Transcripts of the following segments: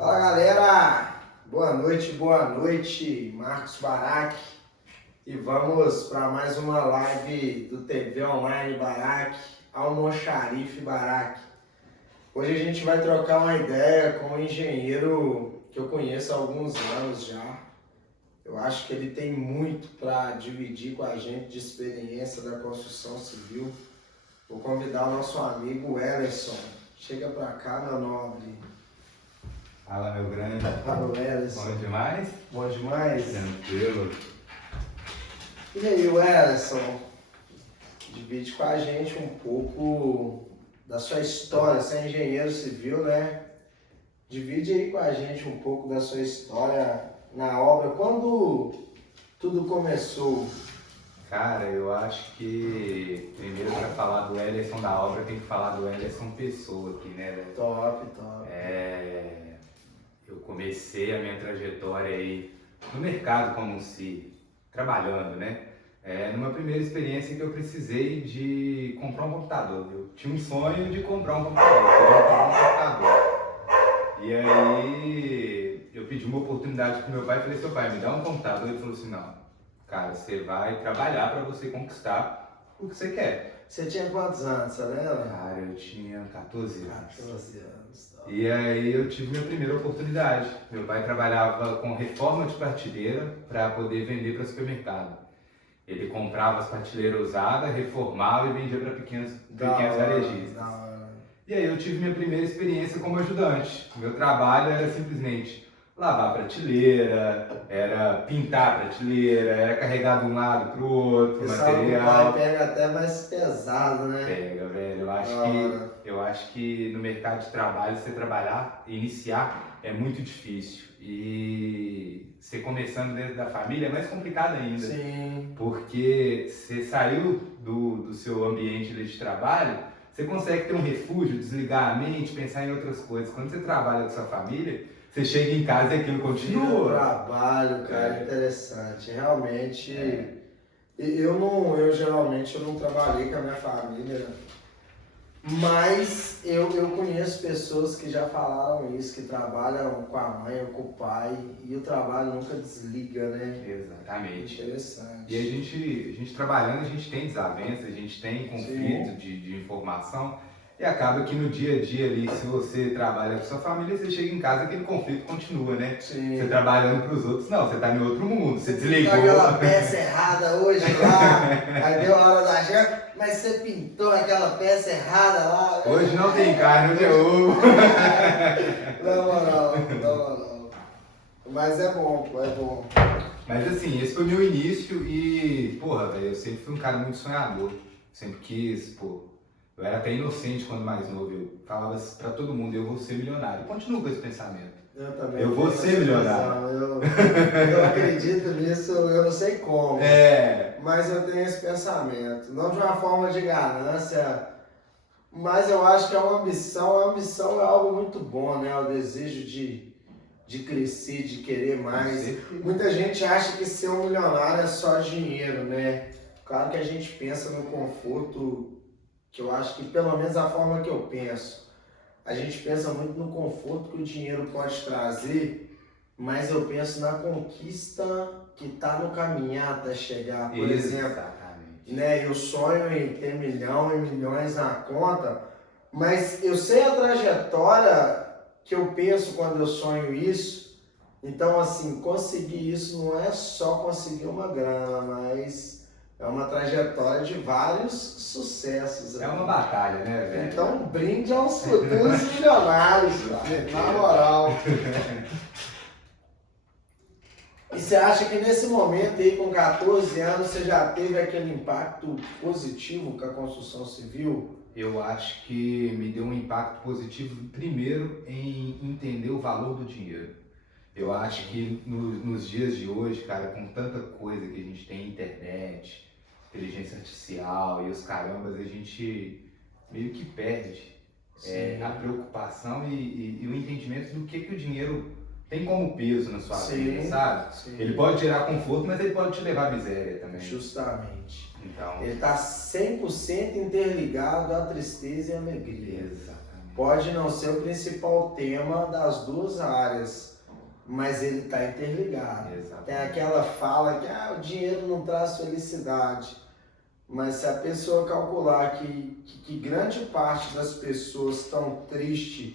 Fala galera, boa noite, Marcos Barac, e vamos para mais uma live do TV Online Barac, Almoxarife Barac. Hoje a gente vai trocar uma ideia com um engenheiro que eu conheço há alguns anos já. Eu acho que ele tem muito para dividir com a gente de experiência da construção civil. Vou convidar o nosso amigo Wellerson. Chega para cá, meu nobre. Fala, meu grande. Fala, Wellerson. Bom demais? Bom demais? Tranquilo. E aí, Wellerson, divide com a gente um pouco da sua história. Você é engenheiro civil, né? Divide aí com a gente um pouco da sua história na obra. Quando tudo começou? Cara, eu acho que primeiro para falar do Wellerson da obra tem que falar do Wellerson pessoa aqui, né, velho? Top. Eu comecei a minha trajetória aí no mercado como se trabalhando, né? Numa primeira experiência que eu precisei de comprar um computador. Eu tinha um sonho de comprar um computador, eu queria comprar um computador. E aí eu pedi uma oportunidade pro meu pai e falei, seu pai, me dá um computador. Ele falou assim, não, cara, você vai trabalhar para você conquistar o que você quer. Você tinha quantos anos, você lembra? Cara, eu tinha 14 anos. 14 anos. Top. E aí eu tive minha primeira oportunidade. Meu pai trabalhava com reforma de prateleira para poder vender para supermercado. Ele comprava as prateleiras usadas, reformava e vendia para pequenos varejistas. E aí eu tive minha primeira experiência como ajudante. O meu trabalho era simplesmente lavar prateleira, era pintar prateleira, era carregar de um lado para o outro, material. O pai pega até mais pesado, né? Pega, velho. Eu acho que no mercado de trabalho você iniciar é muito difícil. E você começando dentro da família é mais complicado ainda. Sim. Porque você saiu do seu ambiente de trabalho, você consegue ter um refúgio, desligar a mente, pensar em outras coisas. Quando você trabalha com sua família, você chega em casa e aquilo continua. Trabalho, cara, interessante. Realmente, eu geralmente não trabalhei com a minha família, mas eu conheço pessoas que já falaram isso, que trabalham com a mãe ou com o pai e o trabalho nunca desliga, né? Exatamente. Interessante. E a gente trabalhando, a gente tem desavenças, a gente tem conflito de informação. E acaba que no dia a dia ali, se você trabalha com sua família, você chega em casa e aquele conflito continua, né? Sim. Você trabalhando para os outros, não, você tá em outro mundo, você desligou. Aquela peça errada hoje lá, aí deu a hora da janta, mas você pintou aquela peça errada lá. Hoje não tem carne, hoje é ovo. Na moral. Mas é bom, pô, é bom. Mas assim, esse foi o meu início e, porra, velho, eu sempre fui um cara muito sonhador. Sempre quis, pô. Eu era até inocente quando mais novo, eu falava pra todo mundo, eu vou ser milionário. Eu continuo com esse pensamento. Eu também. Eu vou ser milionário. Eu acredito nisso, eu não sei como. Mas eu tenho esse pensamento. Não de uma forma de ganância, mas eu acho que é uma ambição. A ambição é algo muito bom, né? O desejo de crescer, de querer mais. Muita gente acha que ser um milionário é só dinheiro, né? Claro que a gente pensa no conforto, que eu acho que pelo menos a forma que eu penso, a gente pensa muito no conforto que o dinheiro pode trazer, mas eu penso na conquista que está no caminhar até chegar. Por exemplo, né, eu sonho em ter milhão e milhões na conta, mas eu sei a trajetória que eu penso quando eu sonho isso. Então, assim, conseguir isso não é só conseguir uma grana, mas é uma trajetória de vários sucessos. É uma batalha, né, velho? Então, brinde aos futuros milionários, cara, na moral. E você acha que nesse momento aí, com 14 anos, você já teve aquele impacto positivo com a construção civil? Eu acho que me deu um impacto positivo, primeiro, em entender o valor do dinheiro. Eu acho que nos dias de hoje, cara, com tanta coisa que a gente tem, internet, inteligência artificial e os carambas, a gente meio que perde a preocupação e o entendimento do que o dinheiro tem como peso na sua vida, sabe? Sim. Ele pode gerar conforto, mas ele pode te levar à miséria também. Justamente. Então, ele está 100% interligado à tristeza e à alegria. Exatamente. pode não ser o principal tema das duas áreas, mas ele está interligado. Exatamente. Tem aquela fala que o dinheiro não traz felicidade, mas se a pessoa calcular que grande parte das pessoas estão tristes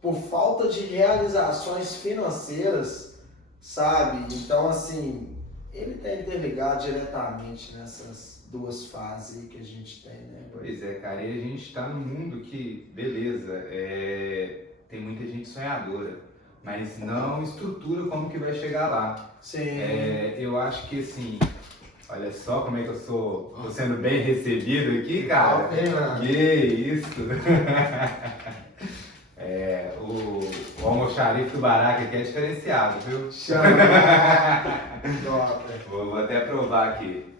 por falta de realizações financeiras, sabe? Então, assim, ele está interligado diretamente nessas duas fases aí que a gente tem, né? Pois é, cara, e a gente está num mundo que, beleza, tem muita gente sonhadora, mas não estrutura como que vai chegar lá. Sim. Eu acho que, assim, olha só como é que tô sendo bem recebido aqui, cara. Que isso! O almoxarife do Baraca aqui é diferenciado, viu? Vou até provar aqui.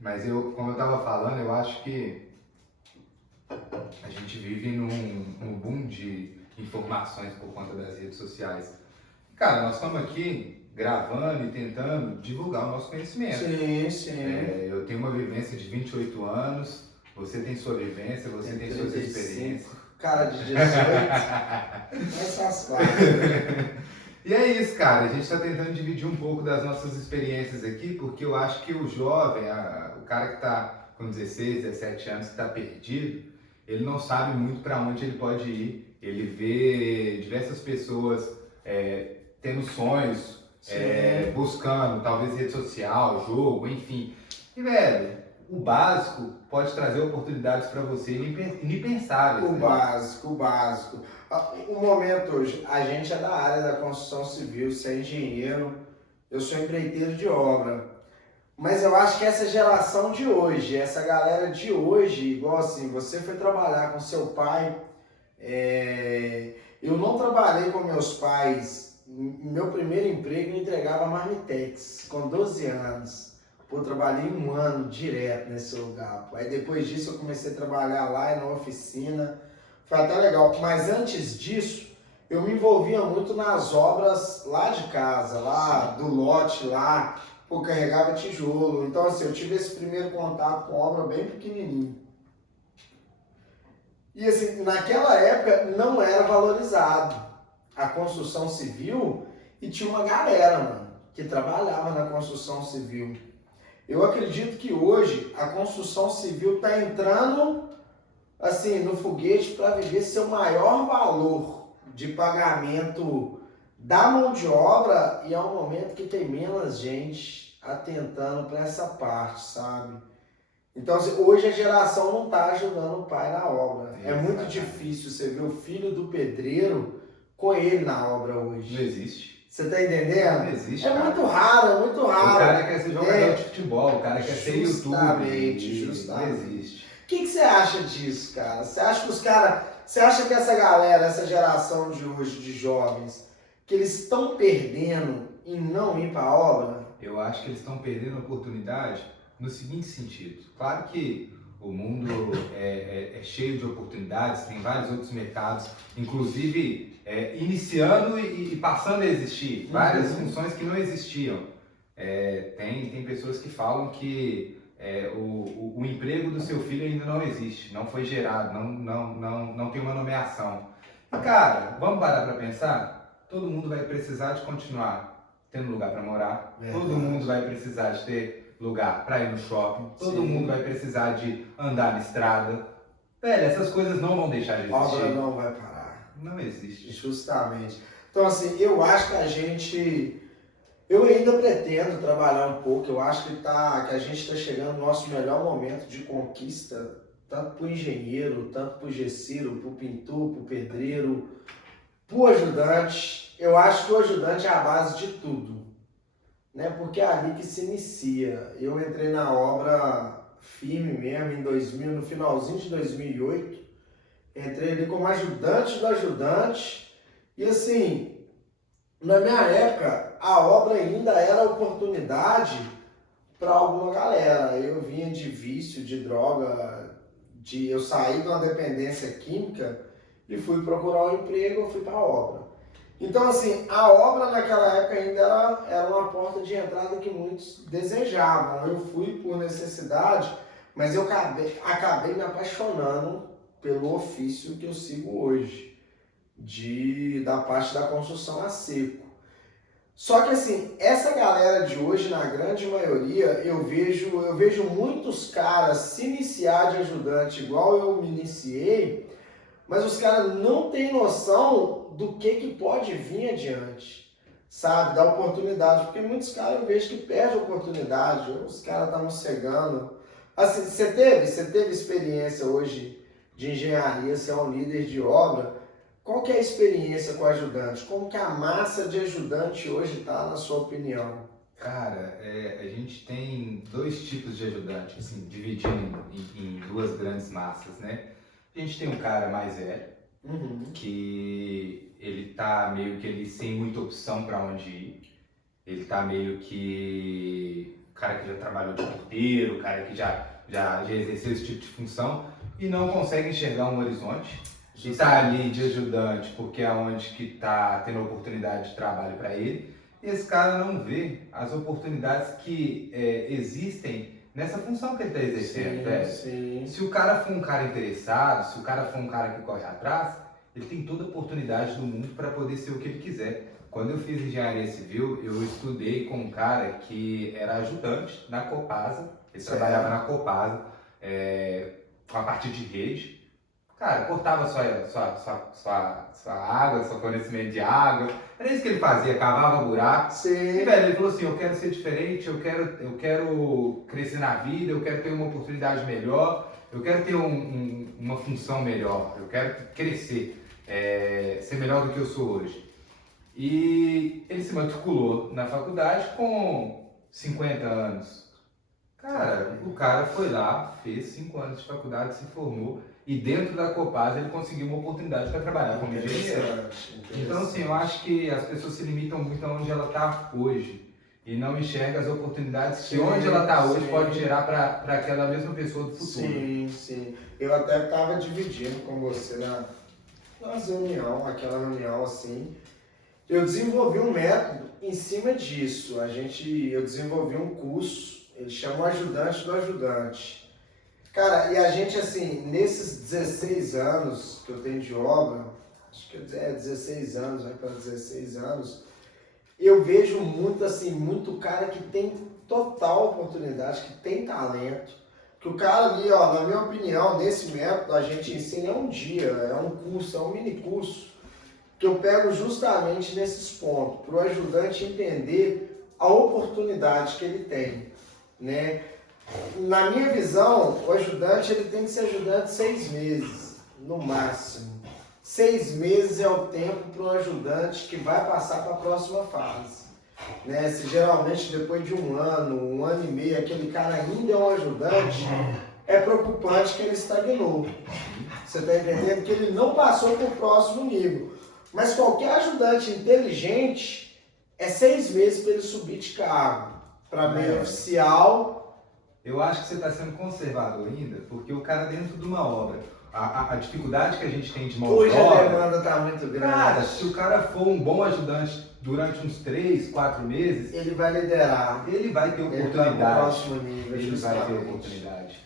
Mas como eu tava falando, eu acho que a gente vive num boom de informações por conta das redes sociais. Cara, nós estamos aqui gravando e tentando divulgar o nosso conhecimento. Sim, sim. Eu tenho uma vivência de 28 anos, você tem sua vivência, você tem suas experiências. Cara de 18, mas faz parte. E é isso, cara, a gente está tentando dividir um pouco das nossas experiências aqui, porque eu acho que o jovem, o cara que está com 16, 17 anos, que está perdido, ele não sabe muito para onde ele pode ir. Ele vê diversas pessoas tendo sonhos, buscando talvez rede social, jogo, enfim. E, velho, o básico pode trazer oportunidades para você inimpensáveis. O básico. O momento hoje, a gente é da área da construção civil, você é engenheiro, eu sou empreiteiro de obra. Mas eu acho que essa geração de hoje, essa galera de hoje, igual assim, você foi trabalhar com seu pai, eu não trabalhei com meus pais, meu primeiro emprego eu entregava Marmitex, com 12 anos. Pô, trabalhei 1 ano direto nesse lugar. Aí depois disso eu comecei a trabalhar lá na oficina, foi até legal. Mas antes disso, eu me envolvia muito nas obras lá de casa, lá do lote, lá, pô, carregava tijolo. Então assim, eu tive esse primeiro contato com obra bem pequenininho. E assim, naquela época não era valorizado a construção civil e tinha uma galera, mano, que trabalhava na construção civil. Eu acredito que hoje a construção civil está entrando assim no foguete para viver seu maior valor de pagamento da mão de obra e é um momento que tem menos gente atentando para essa parte, sabe? Então assim, hoje a geração não está ajudando o pai na obra. É muito difícil você ver o filho do pedreiro com ele na obra hoje. Não existe. Você tá entendendo? Não existe, cara. Muito raro. O cara quer ser jogador de futebol, o cara quer ser youtuber. Justamente. Não existe. O que você acha disso, cara? Você acha que os caras... Você acha que essa galera, essa geração de hoje, de jovens, que eles estão perdendo em não ir para a obra? Eu acho que eles estão perdendo a oportunidade no seguinte sentido. Claro que o mundo é cheio de oportunidades, tem vários outros mercados, inclusive iniciando e passando a existir, várias funções que não existiam. Tem pessoas que falam que o emprego do seu filho ainda não existe, não foi gerado, não tem uma nomeação. E cara, vamos parar para pensar? Todo mundo vai precisar de continuar tendo lugar para morar, todo mundo vai precisar de ter lugar para ir no shopping, todo mundo vai precisar de andar na estrada. Velho, essas coisas não vão deixar de existir. A obra não vai parar. Não existe. Justamente. Então assim, eu acho que eu ainda pretendo trabalhar um pouco, eu acho que a gente está chegando no nosso melhor momento de conquista, tanto para o engenheiro, tanto para o gesseiro, para o pintor, para o pedreiro, para o ajudante. Eu acho que o ajudante é a base de tudo. Né? Porque é ali que se inicia. Eu entrei na obra firme mesmo no finalzinho de 2008. Entrei ali como ajudante do ajudante. E assim, na minha época, a obra ainda era oportunidade para alguma galera. Eu vinha de vício, de droga, eu saí de uma dependência química e fui procurar um emprego, eu fui para a obra. Então, assim, a obra naquela época ainda era uma porta de entrada que muitos desejavam. Eu fui por necessidade, mas eu acabei me apaixonando pelo ofício que eu sigo hoje, da parte da construção a seco. Só que assim, essa galera de hoje, na grande maioria, eu vejo muitos caras se iniciar de ajudante igual eu me iniciei, mas os caras não têm noção do que pode vir adiante, sabe? Da oportunidade, porque muitos caras eu vejo que perdem a oportunidade, os caras estão cegando. Assim, você teve experiência hoje de engenharia, você é um líder de obra. Qual que é a experiência com ajudante? Como que a massa de ajudante hoje está, na sua opinião? Cara, a gente tem dois tipos de ajudante, assim, dividindo em duas grandes massas, né? A gente tem um cara mais velho, que ele tá meio que ele sem muita opção para onde ir. Ele tá meio que o cara que já trabalhou de porteiro, o cara que já exerceu esse tipo de função e não consegue enxergar um horizonte. E está ali de ajudante porque é onde que está tendo oportunidade de trabalho para ele. E esse cara não vê as oportunidades que existem nessa função que ele está exercendo, velho. Sim. Se o cara for um cara interessado, se o cara for um cara que corre atrás, ele tem toda a oportunidade do mundo para poder ser o que ele quiser. Quando eu fiz engenharia civil, eu estudei com um cara que era ajudante na Copasa. Ele trabalhava na Copasa com a parte de rede. Cara, cortava sua água, seu fornecimento de água. Era isso que ele fazia, cavava buraco. Sim. E, velho, ele falou assim, eu quero ser diferente, eu quero crescer na vida, eu quero ter uma oportunidade melhor, eu quero ter uma função melhor, eu quero crescer, ser melhor do que eu sou hoje. E ele se matriculou na faculdade com 50 anos. Cara, o cara foi lá, fez 5 anos de faculdade, se formou. E dentro da Copasa ele conseguiu uma oportunidade para trabalhar como engenheiro. Então, assim, eu acho que as pessoas se limitam muito aonde ela está hoje e não enxergam as oportunidades que onde ela está hoje pode gerar para aquela mesma pessoa do futuro. Sim. Eu até estava dividindo com você aquela reunião assim. Eu desenvolvi um método em cima disso. Eu desenvolvi um curso, ele chama Ajudante do Ajudante. Cara, e a gente, assim, nesses 16 anos que eu tenho de obra, acho que 16 anos, vai para 16 anos, eu vejo muito cara que tem total oportunidade, que tem talento, que o cara ali, ó, na minha opinião, nesse método, a gente ensina um dia, é um curso, é um mini curso, que eu pego justamente nesses pontos, para o ajudante entender a oportunidade que ele tem, né? Na minha visão, o ajudante ele tem que ser ajudante 6 meses, no máximo. 6 meses é o tempo para o ajudante que vai passar para a próxima fase. Né? Se geralmente depois de um ano e meio, aquele cara ainda é um ajudante, é preocupante que ele estagnou. Você está entendendo? Que ele não passou para o próximo nível. Mas qualquer ajudante inteligente, é 6 meses para ele subir de cargo. Para meio oficial. Eu acho que você está sendo conservador ainda, porque o cara dentro de uma obra, a dificuldade que a gente tem de mão de obra... Hoje a demanda está muito grande. Cara, se o cara for um bom ajudante durante uns 3, 4 meses... Ele vai liderar. Ele vai ter oportunidade. Ele vai pro próximo nível, ele vai ter oportunidade.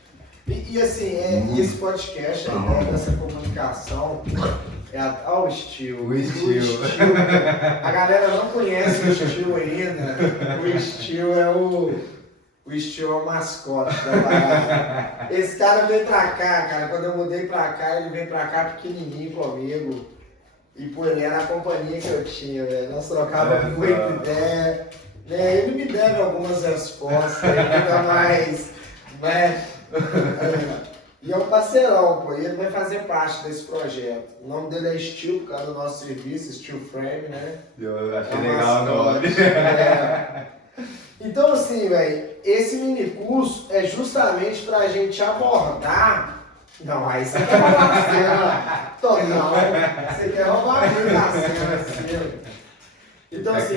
E assim, esse podcast, a ideia dessa comunicação... Olha o estilo. O estilo. A galera não conhece o estilo ainda. O estilo é o estilo é o mascote da parada. Esse cara veio pra cá, cara. Quando eu mudei pra cá, ele veio pra cá pequenininho comigo. E, pô, ele era a companhia que eu tinha, velho. Nós trocávamos muita ideia. Né? Ele me deve algumas respostas, ainda mais, né? E é um parceirão, pô. E ele vai fazer parte desse projeto. O nome dele é Steel, por causa do nosso serviço, Steel Frame, né? Eu achei legal o nome. Então, assim, velho, esse mini curso é justamente pra gente abordar. Não, aí você quer roubar a cena. Não, você quer roubar a cena assim. Então, assim,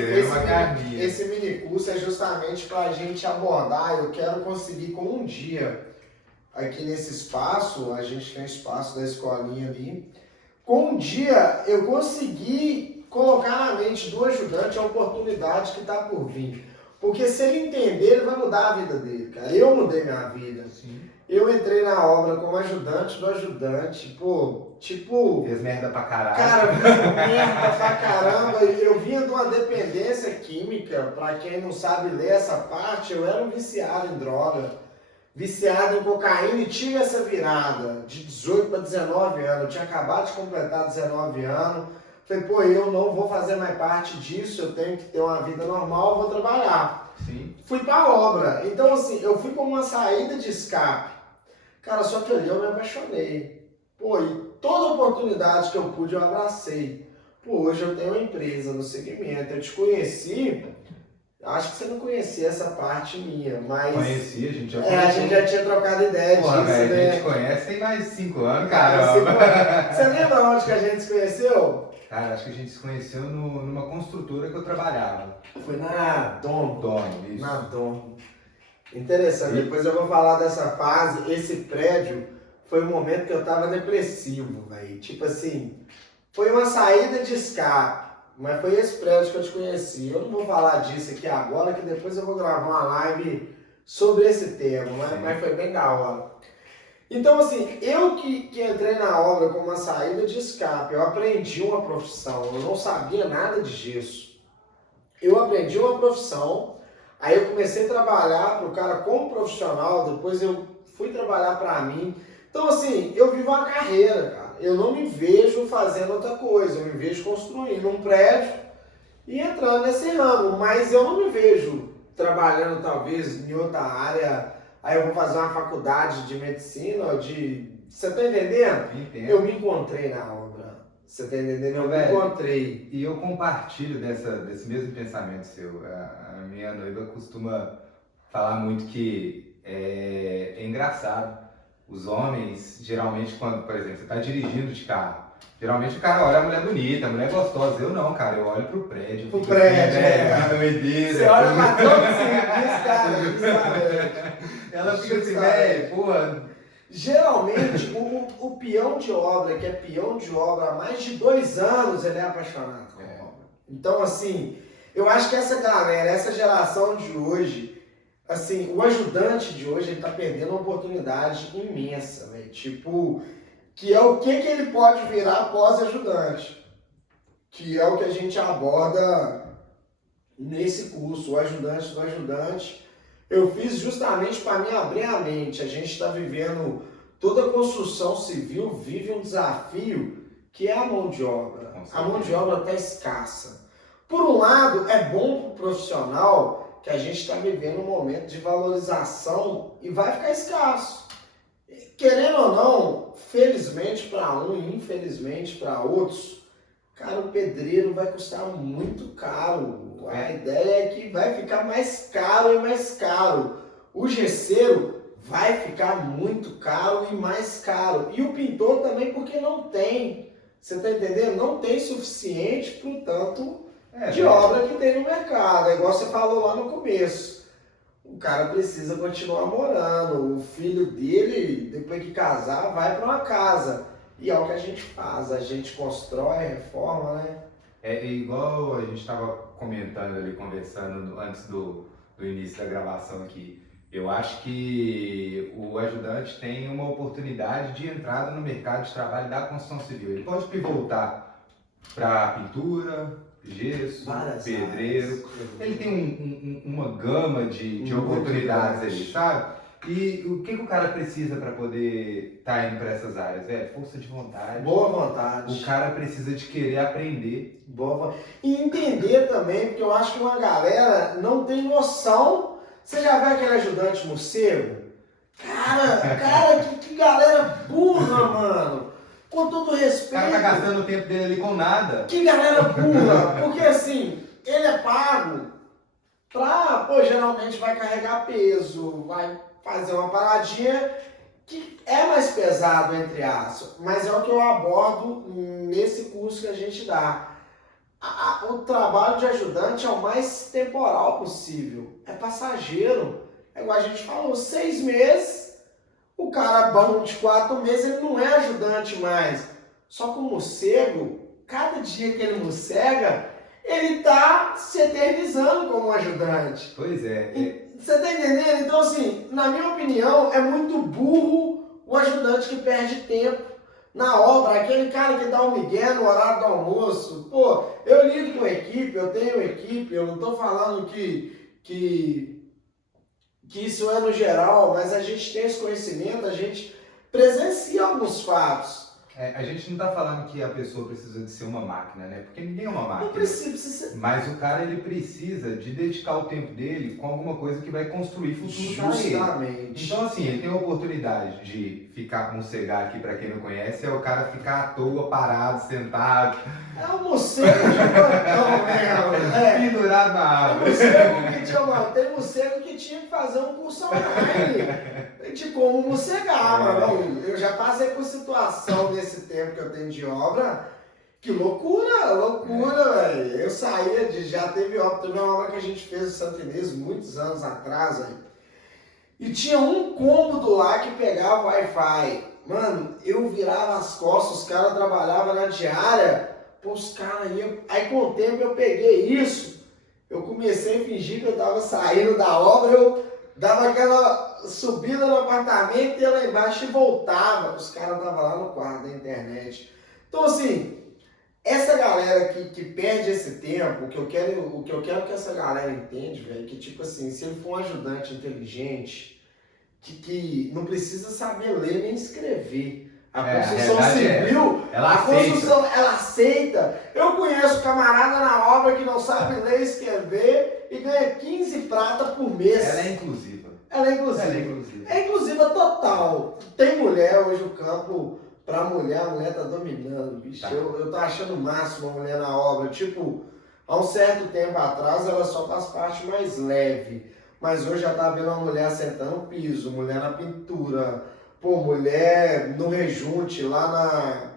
esse mini curso é justamente pra gente abordar. Eu quero conseguir com um dia, aqui nesse espaço, a gente tem um espaço da escolinha ali. Com um dia eu consegui colocar na mente do ajudante a oportunidade que está por vir. Porque se ele entender, ele vai mudar a vida dele, cara. Eu mudei minha vida. Sim. Eu entrei na obra como ajudante do ajudante, pô, tipo... Fez merda pra caralho. Cara, merda pra caramba. Eu vinha de uma dependência química, pra quem não sabe ler essa parte, eu era um viciado em droga, viciado em cocaína e tive essa virada de 18 para 19 anos. Eu tinha acabado de completar 19 anos. Falei, pô, eu não vou fazer mais parte disso, eu tenho que ter uma vida normal, eu vou trabalhar. Sim. Fui pra obra. Então, assim, eu fui como uma saída de escape. Cara, só que ali eu me apaixonei. Pô, e toda oportunidade que eu pude eu abracei. Pô, hoje eu tenho uma empresa no segmento. Eu te conheci, acho que você não conhecia essa parte minha, mas... Conheci, a gente já a gente já tinha trocado ideia Porra, disso, velho, né? a gente conhece tem mais de 5 anos, caramba. Você lembra onde que a gente se conheceu? Cara, acho que a gente se conheceu numa construtora que eu trabalhava. Foi na Dom. Isso. Na Dom. Interessante, depois eu vou falar dessa fase. Esse prédio foi um momento que eu tava depressivo, velho. Tipo assim, foi uma saída de escape, mas foi esse prédio que eu te conheci. Eu não vou falar disso aqui agora, que depois eu vou gravar uma live sobre esse tema, mas foi bem da hora. Então, assim, eu que entrei na obra como uma saída de escape, eu aprendi uma profissão, eu não sabia nada de gesso. Eu aprendi uma profissão, aí eu comecei a trabalhar para o cara como profissional, depois eu fui trabalhar para mim. Então, assim, eu vivo uma carreira, cara. Eu não me vejo fazendo outra coisa, eu me vejo construindo um prédio e entrando nesse ramo, mas eu não me vejo trabalhando talvez em outra área, aí eu vou fazer uma faculdade de medicina ou de... Você tá entendendo? Entendo. Eu me encontrei na obra. Você tá entendendo? Eu me encontrei. E eu compartilho desse mesmo pensamento seu. A minha noiva costuma falar muito que é engraçado. Os homens, geralmente, quando, por exemplo, você está dirigindo de carro, geralmente o cara olha a mulher bonita, a mulher gostosa. Eu não, cara, eu olho pro prédio. Pro prédio, Você olha pra todo serviço, cara, ela fica assim, velho, porra. Geralmente, o peão de obra, que é peão de obra há mais de 2 anos, ele é apaixonado com a obra. Então, assim, eu acho que essa galera, essa geração de hoje, assim, o ajudante de hoje, ele tá perdendo uma oportunidade imensa, né? Tipo, que é o que ele pode virar pós-ajudante, que é o que a gente aborda nesse curso, o ajudante do ajudante. Eu fiz justamente para me abrir a mente. A gente está vivendo, toda construção civil vive um desafio que é a mão de obra. A mão de obra está escassa. Por um lado, é bom para o profissional que a gente está vivendo um momento de valorização e vai ficar escasso. Querendo ou não, felizmente para um e infelizmente para outros, cara, o pedreiro vai custar muito caro. A ideia é que vai ficar mais caro e mais caro. O gesseiro vai ficar muito caro e mais caro. E o pintor também, porque não tem. Você está entendendo? Não tem suficiente para o tanto de obra que tem no mercado. É igual você falou lá no começo. O cara precisa continuar morando. O filho dele, depois que casar, vai para uma casa. E é o que a gente faz. A gente constrói, reforma, né? É igual a gente estava comentando ali, conversando antes do início da gravação aqui. Eu acho que o ajudante tem uma oportunidade de entrada no mercado de trabalho da construção civil. Ele pode pivotar para pintura, gesso, pedreiro. Ele tem uma gama de oportunidades ali, sabe? E o que o cara precisa para poder estar indo para essas áreas? Força de vontade. Boa vontade. O cara precisa de querer aprender. E entender também, porque eu acho que uma galera não tem noção. Você já viu aquele ajudante morcego? Cara, que galera burra, mano. Com todo respeito. O cara tá gastando o tempo dele ali com nada. Que galera burra. Porque assim, ele é pago pra, geralmente vai carregar peso, vai fazer uma paradinha que é mais pesado, entre aspas, mas é o que eu abordo nesse curso que a gente dá. O trabalho de ajudante é o mais temporal possível, é passageiro. É igual a gente falou, 6 meses, o cara bom de 4 meses, ele não é ajudante mais. Só que o morcego, cada dia que ele mossega, ele tá se eternizando como ajudante. Pois é. Você tá entendendo? Então, assim, na minha opinião, é muito burro o ajudante que perde tempo na obra, aquele cara que dá um migué no horário do almoço. Pô, eu lido com equipe, eu tenho equipe, eu não tô falando que isso é no geral, mas a gente tem esse conhecimento, a gente presencia alguns fatos. A gente não está falando que a pessoa precisa de ser uma máquina, né? Porque ninguém é uma máquina. Não precisa. Mas o cara, ele precisa de dedicar o tempo dele com alguma coisa que vai construir futuro para ele. Justamente. Então, assim, ele tem a oportunidade de ficar com cegar aqui, para quem não conhece, é o cara ficar à toa, parado, sentado. É um morcego de plantão mesmo. Pendurado na árvore. Tem morcego que tinha que fazer um curso online de como morcegar, mano. Eu já passei por situação nesse tempo que eu tenho de obra. Que loucura, velho. Eu saía já teve uma obra que a gente fez no Santo Inês muitos anos atrás, velho. E tinha um cômodo lá que pegava Wi-Fi. Mano, eu virava as costas, os caras trabalhavam na diária, pô, os caras iam. Aí com o tempo eu peguei isso, eu comecei a fingir que eu tava saindo da obra, eu dava aquela subida no apartamento, ia lá embaixo e voltava. Os caras estavam lá no quarto da internet. Então, assim, essa galera que perde esse tempo, o que eu quero que essa galera entende, velho, que tipo assim, se ele for um ajudante inteligente, que não precisa saber ler nem escrever. A construção civil, ela aceita. Eu conheço camarada na obra que não sabe ler e escrever e ganha 15 prata por mês. Ela é inclusiva. É inclusiva total. Tem mulher hoje, o campo, pra mulher, a mulher tá dominando, bicho. Tá. Eu tô achando o máximo a mulher na obra. Tipo, há um certo tempo atrás ela só faz parte mais leve. Mas hoje já tá vendo uma mulher acertando o piso, mulher na pintura, pô, mulher no rejunte, lá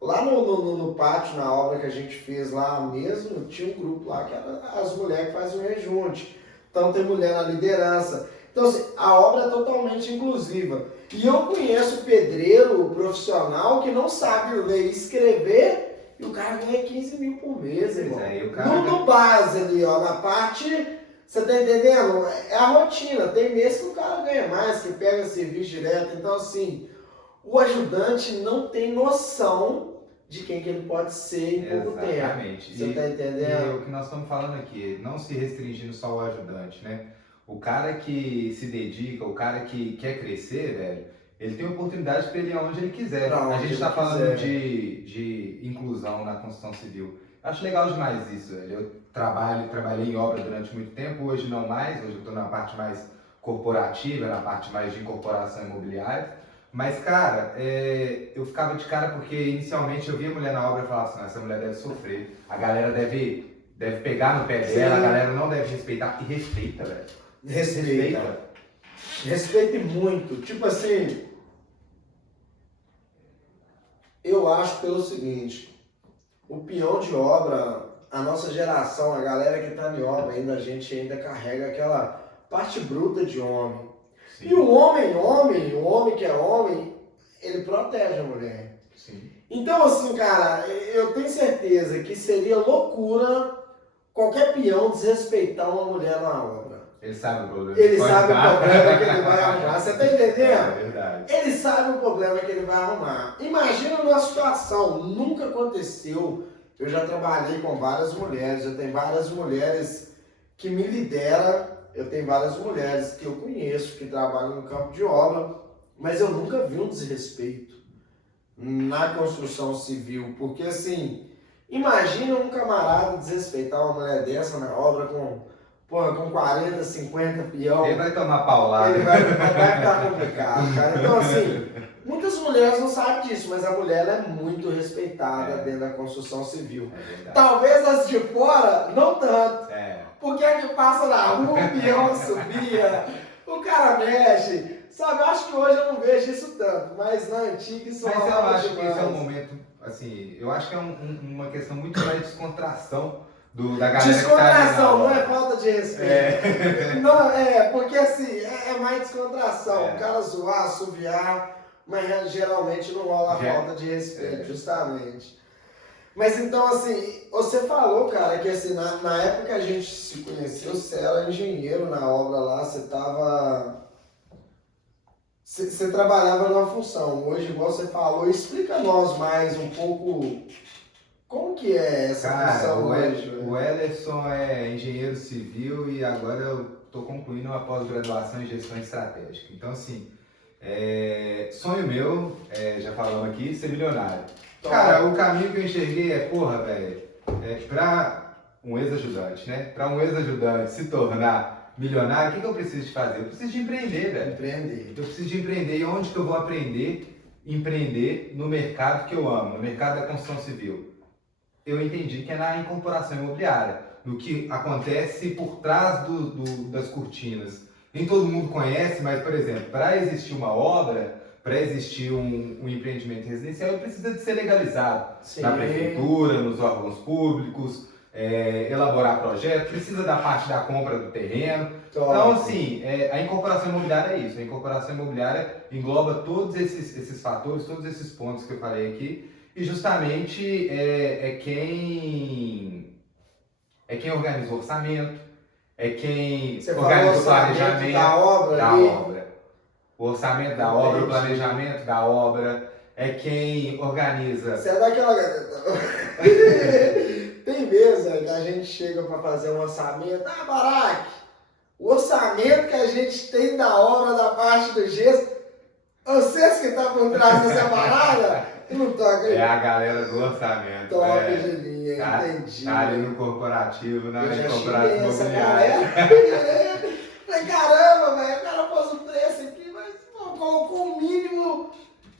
no pátio, na obra que a gente fez lá mesmo, tinha um grupo lá que era as mulheres que fazem o rejunte. Então tem mulher na liderança. Então assim, a obra é totalmente inclusiva. E eu conheço pedreiro profissional que não sabe ler e escrever e o cara ganha 15 mil por mês, irmão. No base ali, ó, na parte... Você tá entendendo? É a rotina. Tem mês que o cara ganha mais, que pega serviço direto. Então, assim, o ajudante não tem noção de quem que ele pode ser em pouco tempo. Exatamente. Você tá entendendo? E o que nós estamos falando aqui, não se restringindo só ao ajudante, né? O cara que se dedica, o cara que quer crescer, velho, ele tem oportunidade para ele ir aonde ele quiser. A gente está falando de inclusão na construção civil. Acho legal demais isso, velho. Eu trabalhei em obra durante muito tempo, hoje não mais, hoje eu estou na parte mais corporativa, na parte mais de incorporação imobiliária. Mas, cara, eu ficava de cara porque inicialmente eu via a mulher na obra e falava assim, essa mulher deve sofrer, a galera deve pegar no pé dela, a galera não deve respeitar, e respeita, velho. Respeite muito. Tipo assim, eu acho pelo seguinte... O peão de obra, a nossa geração, a galera que está em obra ainda, a gente ainda carrega aquela parte bruta de homem. Sim. E o homem que é homem, ele protege a mulher. Sim. Então assim, cara, eu tenho certeza que seria loucura qualquer peão desrespeitar uma mulher na obra. Ele sabe o problema. Ele sabe o problema que ele vai arrumar. Você tá entendendo? É verdade. Ele sabe o problema que ele vai arrumar. Imagina uma situação, nunca aconteceu. Eu já trabalhei com várias mulheres, eu tenho várias mulheres que me lideram, eu tenho várias mulheres que eu conheço, que trabalham no campo de obra, mas eu nunca vi um desrespeito na construção civil. Porque assim, imagina um camarada desrespeitar uma mulher dessa na obra com 40, 50 peão. Ele vai tomar paulada. Ele vai ficar complicado, cara. Então, assim, muitas mulheres não sabem disso, mas a mulher é muito respeitada dentro da construção civil. Talvez as de fora, não tanto. Porque a que passa na rua, o peão subia, o cara mexe. Sabe, eu acho que hoje eu não vejo isso tanto, mas na antiga isso Mas eu acho que esse é um momento, assim, eu acho que é uma questão muito mais de descontração. Da galera descontração, não é falta de respeito. Não, porque assim, é mais descontração. O cara zoar, assoviar, mas geralmente não rola a falta de respeito, justamente. Mas então, assim, você falou, cara, que assim, na época que a gente se conheceu, você era engenheiro na obra lá, você tava... Você trabalhava numa função. Hoje, igual você falou, explica a nós mais um pouco como que é essa função hoje. O Ellerson é engenheiro civil e agora eu estou concluindo uma pós-graduação em gestão estratégica. Então, assim, sonho meu, já falamos aqui, ser milionário. Cara, o caminho que eu enxerguei velho, para um ex-ajudante, né? Para um ex-ajudante se tornar milionário, o que eu preciso de fazer? Eu preciso de empreender, velho. Empreender. Eu preciso de empreender. E onde que eu vou empreender no mercado que eu amo, no mercado da construção civil? Eu entendi que é na incorporação imobiliária, no que acontece por trás das cortinas. Nem todo mundo conhece, mas, por exemplo, para existir uma obra, para existir um empreendimento residencial, ele precisa de ser legalizado. Sim. Na prefeitura, nos órgãos públicos, elaborar projeto, precisa da parte da compra do terreno. Então, assim, a incorporação imobiliária é isso. A incorporação imobiliária engloba todos esses fatores, todos esses pontos que eu falei aqui, e justamente é quem organiza o orçamento, é quem organiza o planejamento da obra. O orçamento da obra, o planejamento da obra, é quem organiza. Você é daquela... Tem vezes que a gente chega para fazer um orçamento, Baraque, o orçamento que a gente tem da obra da parte do gesso, vocês que estão por trás dessa parada, não toca. É a galera do orçamento. Toca de linha, entendi. Tá ali no corporativo, na incorporação imobiliária. Falei, caramba, velho, o cara pôs o preço aqui, mas colocou o mínimo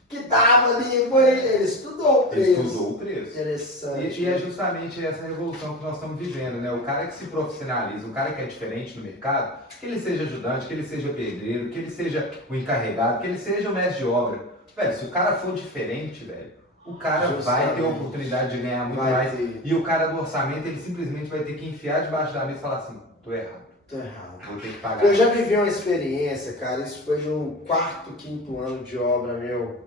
que dava ali. Ele estudou o preço. Interessante. E é justamente essa revolução que nós estamos vivendo, né? O cara que se profissionaliza, o cara que é diferente no mercado, que ele seja ajudante, que ele seja pedreiro, que ele seja o encarregado, que ele seja o mestre de obra. Velho, se o cara for diferente, velho, o cara vai ter a oportunidade de ganhar muito mais. E o cara do orçamento, ele simplesmente vai ter que enfiar debaixo da mesa e falar assim, tô errado. Vou ter que pagar. Eu já vivi uma experiência, cara, isso foi no 4º, 5º ano de obra meu.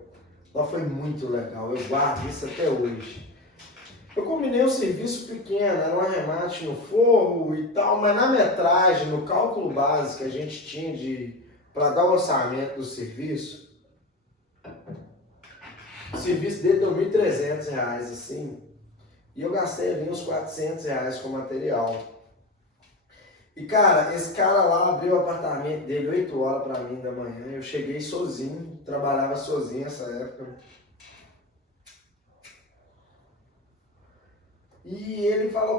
Lá foi muito legal, eu guardo isso até hoje. Eu combinei um serviço pequeno, era um arremate no forro e tal, mas na metragem, no cálculo básico que a gente tinha para dar o orçamento do serviço, o serviço dele deu R$1.300, assim, e eu gastei ali uns R$400 com material. E cara, esse cara lá abriu o apartamento dele 8 horas pra mim da manhã, eu cheguei sozinho, trabalhava sozinho nessa época. E ele falou,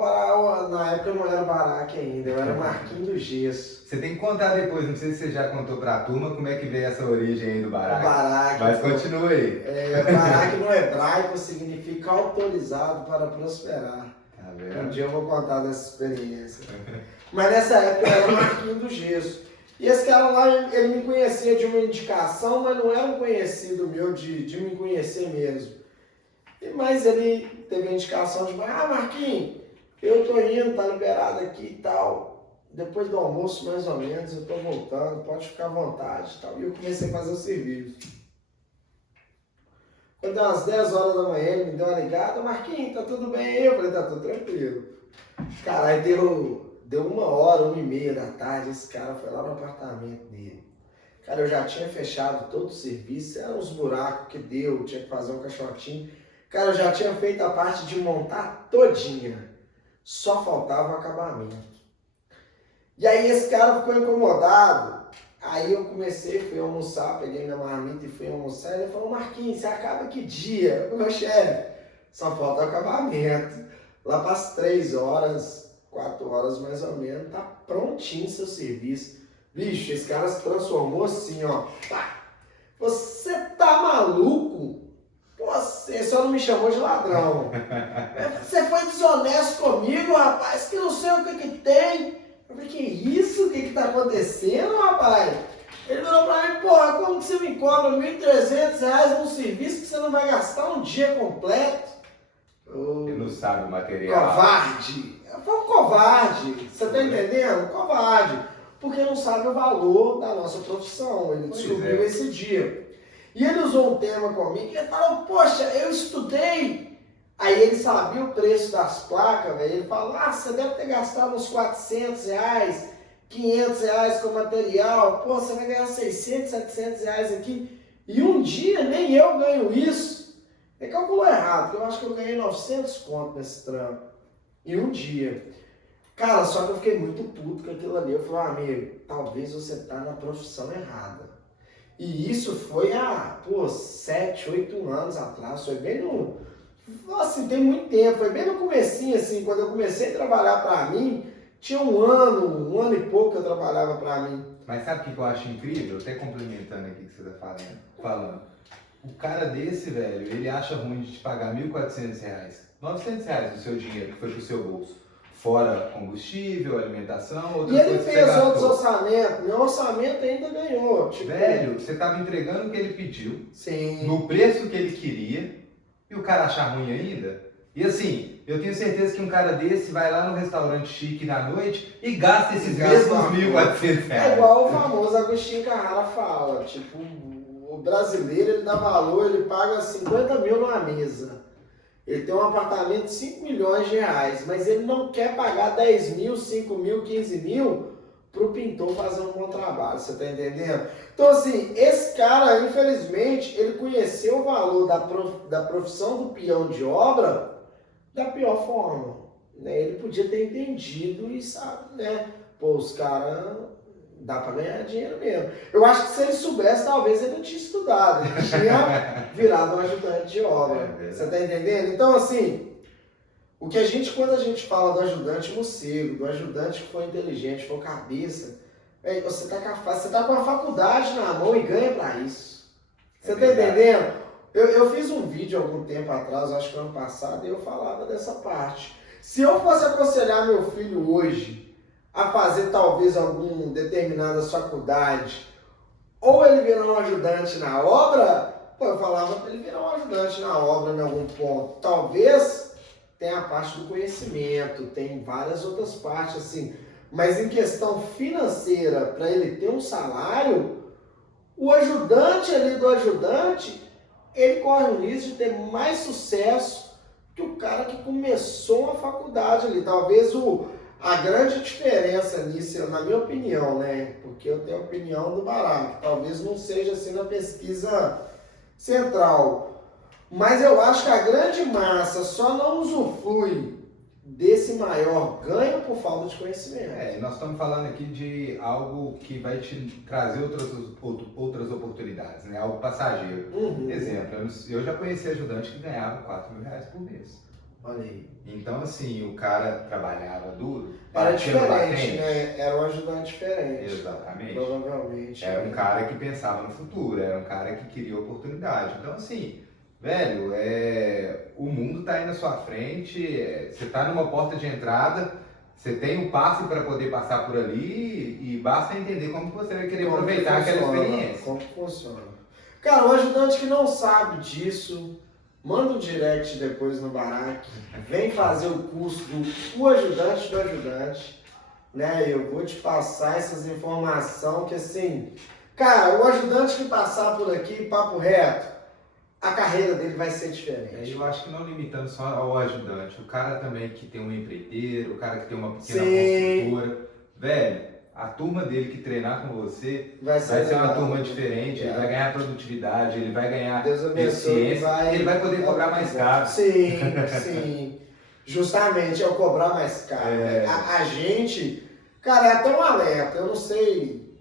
na época eu não era Baraque ainda, eu era Marquinhos do Gesso. Você tem que contar depois, não sei se você já contou pra turma como é que veio essa origem aí do Baraque. Baraque. Mas continua aí. Baraque no hebraico significa autorizado para prosperar. Tá vendo? Um dia eu vou contar dessa experiência. Mas nessa época eu era Marquinhos do Gesso. E esse cara lá, ele me conhecia de uma indicação, mas não era um conhecido meu de me conhecer mesmo. Mas ele teve a indicação de, Marquinhos, eu tô indo, tá liberado aqui e tal. Depois do almoço, mais ou menos, eu tô voltando, pode ficar à vontade e tal. E eu comecei a fazer o serviço. Quando deu umas 10 horas da manhã, ele me deu uma ligada, Marquinhos, tá tudo bem? Eu falei, tá tudo tranquilo. Cara, aí deu 1h, 1h30 da tarde, esse cara foi lá no apartamento dele. Cara, eu já tinha fechado todo o serviço, eram uns buracos que deu, tinha que fazer um caixotinho. Cara, eu já tinha feito a parte de montar todinha. Só faltava o acabamento. E aí esse cara ficou incomodado. Aí eu fui almoçar, peguei minha marmita e fui almoçar. Ele falou, Marquinhos, você acaba que dia? Eu falei, meu chefe, só falta o acabamento. Lá para as 3 horas, 4 horas mais ou menos, tá prontinho seu serviço. Bicho, esse cara se transformou assim, ó. Você tá maluco? Você só não me chamou de ladrão. Você foi desonesto comigo, rapaz, que não sei o que tem. Eu falei, que isso? O que tá acontecendo, rapaz? Ele falou pra mim, porra, como que você me cobra R$1.300 num serviço que você não vai gastar um dia completo? Ele não sabe o material. Covarde. Foi um covarde. Você tá entendendo? Covarde. Porque não sabe o valor da nossa profissão. Ele descobriu esse dia. E ele usou um tema comigo, ele falou, poxa, eu estudei Aí ele sabia o preço das placas, velho. Ele falou, você deve ter gastado uns R$400, R$500 com material. Pô, você vai ganhar R$600, R$700 aqui. E um dia nem eu ganho isso. Ele calculou errado, porque eu acho que eu ganhei 900 conto nesse trampo. Em um dia. Cara, só que eu fiquei muito puto com aquilo ali. Eu falei, amigo, talvez você tá na profissão errada. E isso foi há, 7, 8 anos atrás. Foi bem no... Assim, tem muito tempo. Foi bem no comecinho, assim, quando eu comecei a trabalhar pra mim, tinha um ano e pouco que eu trabalhava pra mim. Mas sabe o que eu acho incrível? Até complementando aqui o que você tá falando. O cara desse, velho, ele acha ruim de te pagar R$1.400, R$900 do seu dinheiro que foi pro seu bolso. Fora combustível, alimentação, outras coisas. E ele fez outros orçamentos. Meu orçamento ainda ganhou. Tipo... Velho, você tava entregando o que ele pediu. Sim. No preço que ele queria. E o cara achar ruim ainda. E assim, eu tenho certeza que um cara desse vai lá no restaurante chique na noite e gasta esses mesmos R$1.400. É igual o famoso Agostinho Carrara fala. Tipo, o brasileiro, ele dá valor, ele paga 50 mil numa mesa. Ele tem um apartamento de 5 milhões de reais, mas ele não quer pagar 10 mil, 5 mil, 15 mil pro pintor fazer um bom trabalho, você tá entendendo? Então assim, esse cara, infelizmente, ele conheceu o valor da profissão do peão de obra da pior forma, né? Ele podia ter entendido e sabe, né? Pô, os caras... Dá pra ganhar dinheiro mesmo. Eu acho que se ele soubesse, talvez ele não tinha estudado. Ele tinha virado um ajudante de obra. Você tá entendendo? Então, assim, quando a gente fala do ajudante morcego, do ajudante que foi inteligente, foi cabeça, você tá com a faculdade na mão e ganha pra isso. Você tá entendendo? Eu fiz um vídeo algum tempo atrás, acho que ano passado, e eu falava dessa parte. Se eu fosse aconselhar meu filho hoje a fazer talvez alguma determinada faculdade, ou ele virar um ajudante na obra, eu falava para ele virar um ajudante na obra em algum ponto. Talvez tenha a parte do conhecimento, tem várias outras partes assim, mas em questão financeira, para ele ter um salário, o ajudante ali do ajudante, ele corre o risco de ter mais sucesso que o cara que começou uma faculdade ali. Talvez a grande diferença nisso, na minha opinião, né? Porque eu tenho a opinião do Barack, talvez não seja assim na pesquisa central, mas eu acho que a grande massa só não usufrui desse maior ganho por falta de conhecimento. Nós estamos falando aqui de algo que vai te trazer outras oportunidades, né? Algo passageiro. Exemplo, eu já conheci ajudante que ganhava R$4.000 por mês. Olha aí. Então, assim, o cara trabalhava duro. Era diferente, né? Era um ajudante diferente. Exatamente. Provavelmente. Era um cara que pensava no futuro, era um cara que queria oportunidade. Então, assim, velho, o mundo tá aí na sua frente, você tá numa porta de entrada, você tem um passe para poder passar por ali e basta entender como você vai querer aproveitar aquela experiência. Como que funciona. Cara, o ajudante que não sabe disso... Manda um direct depois no Barack, vem fazer o curso do ajudante do ajudante, né? Eu vou te passar essas informações que assim, cara, o ajudante que passar por aqui, papo reto, a carreira dele vai ser diferente. Eu acho que não limitando só ao ajudante, o cara também que tem um empreiteiro, o cara que tem uma pequena construtora, velho, a turma dele que treinar com você vai ser uma turma diferente, ele vai ganhar produtividade, ele vai ganhar eficiência, ele vai poder cobrar mais caro. Sim, sim. Justamente, é o cobrar mais caro. A gente, cara, é até um alerta, eu não sei.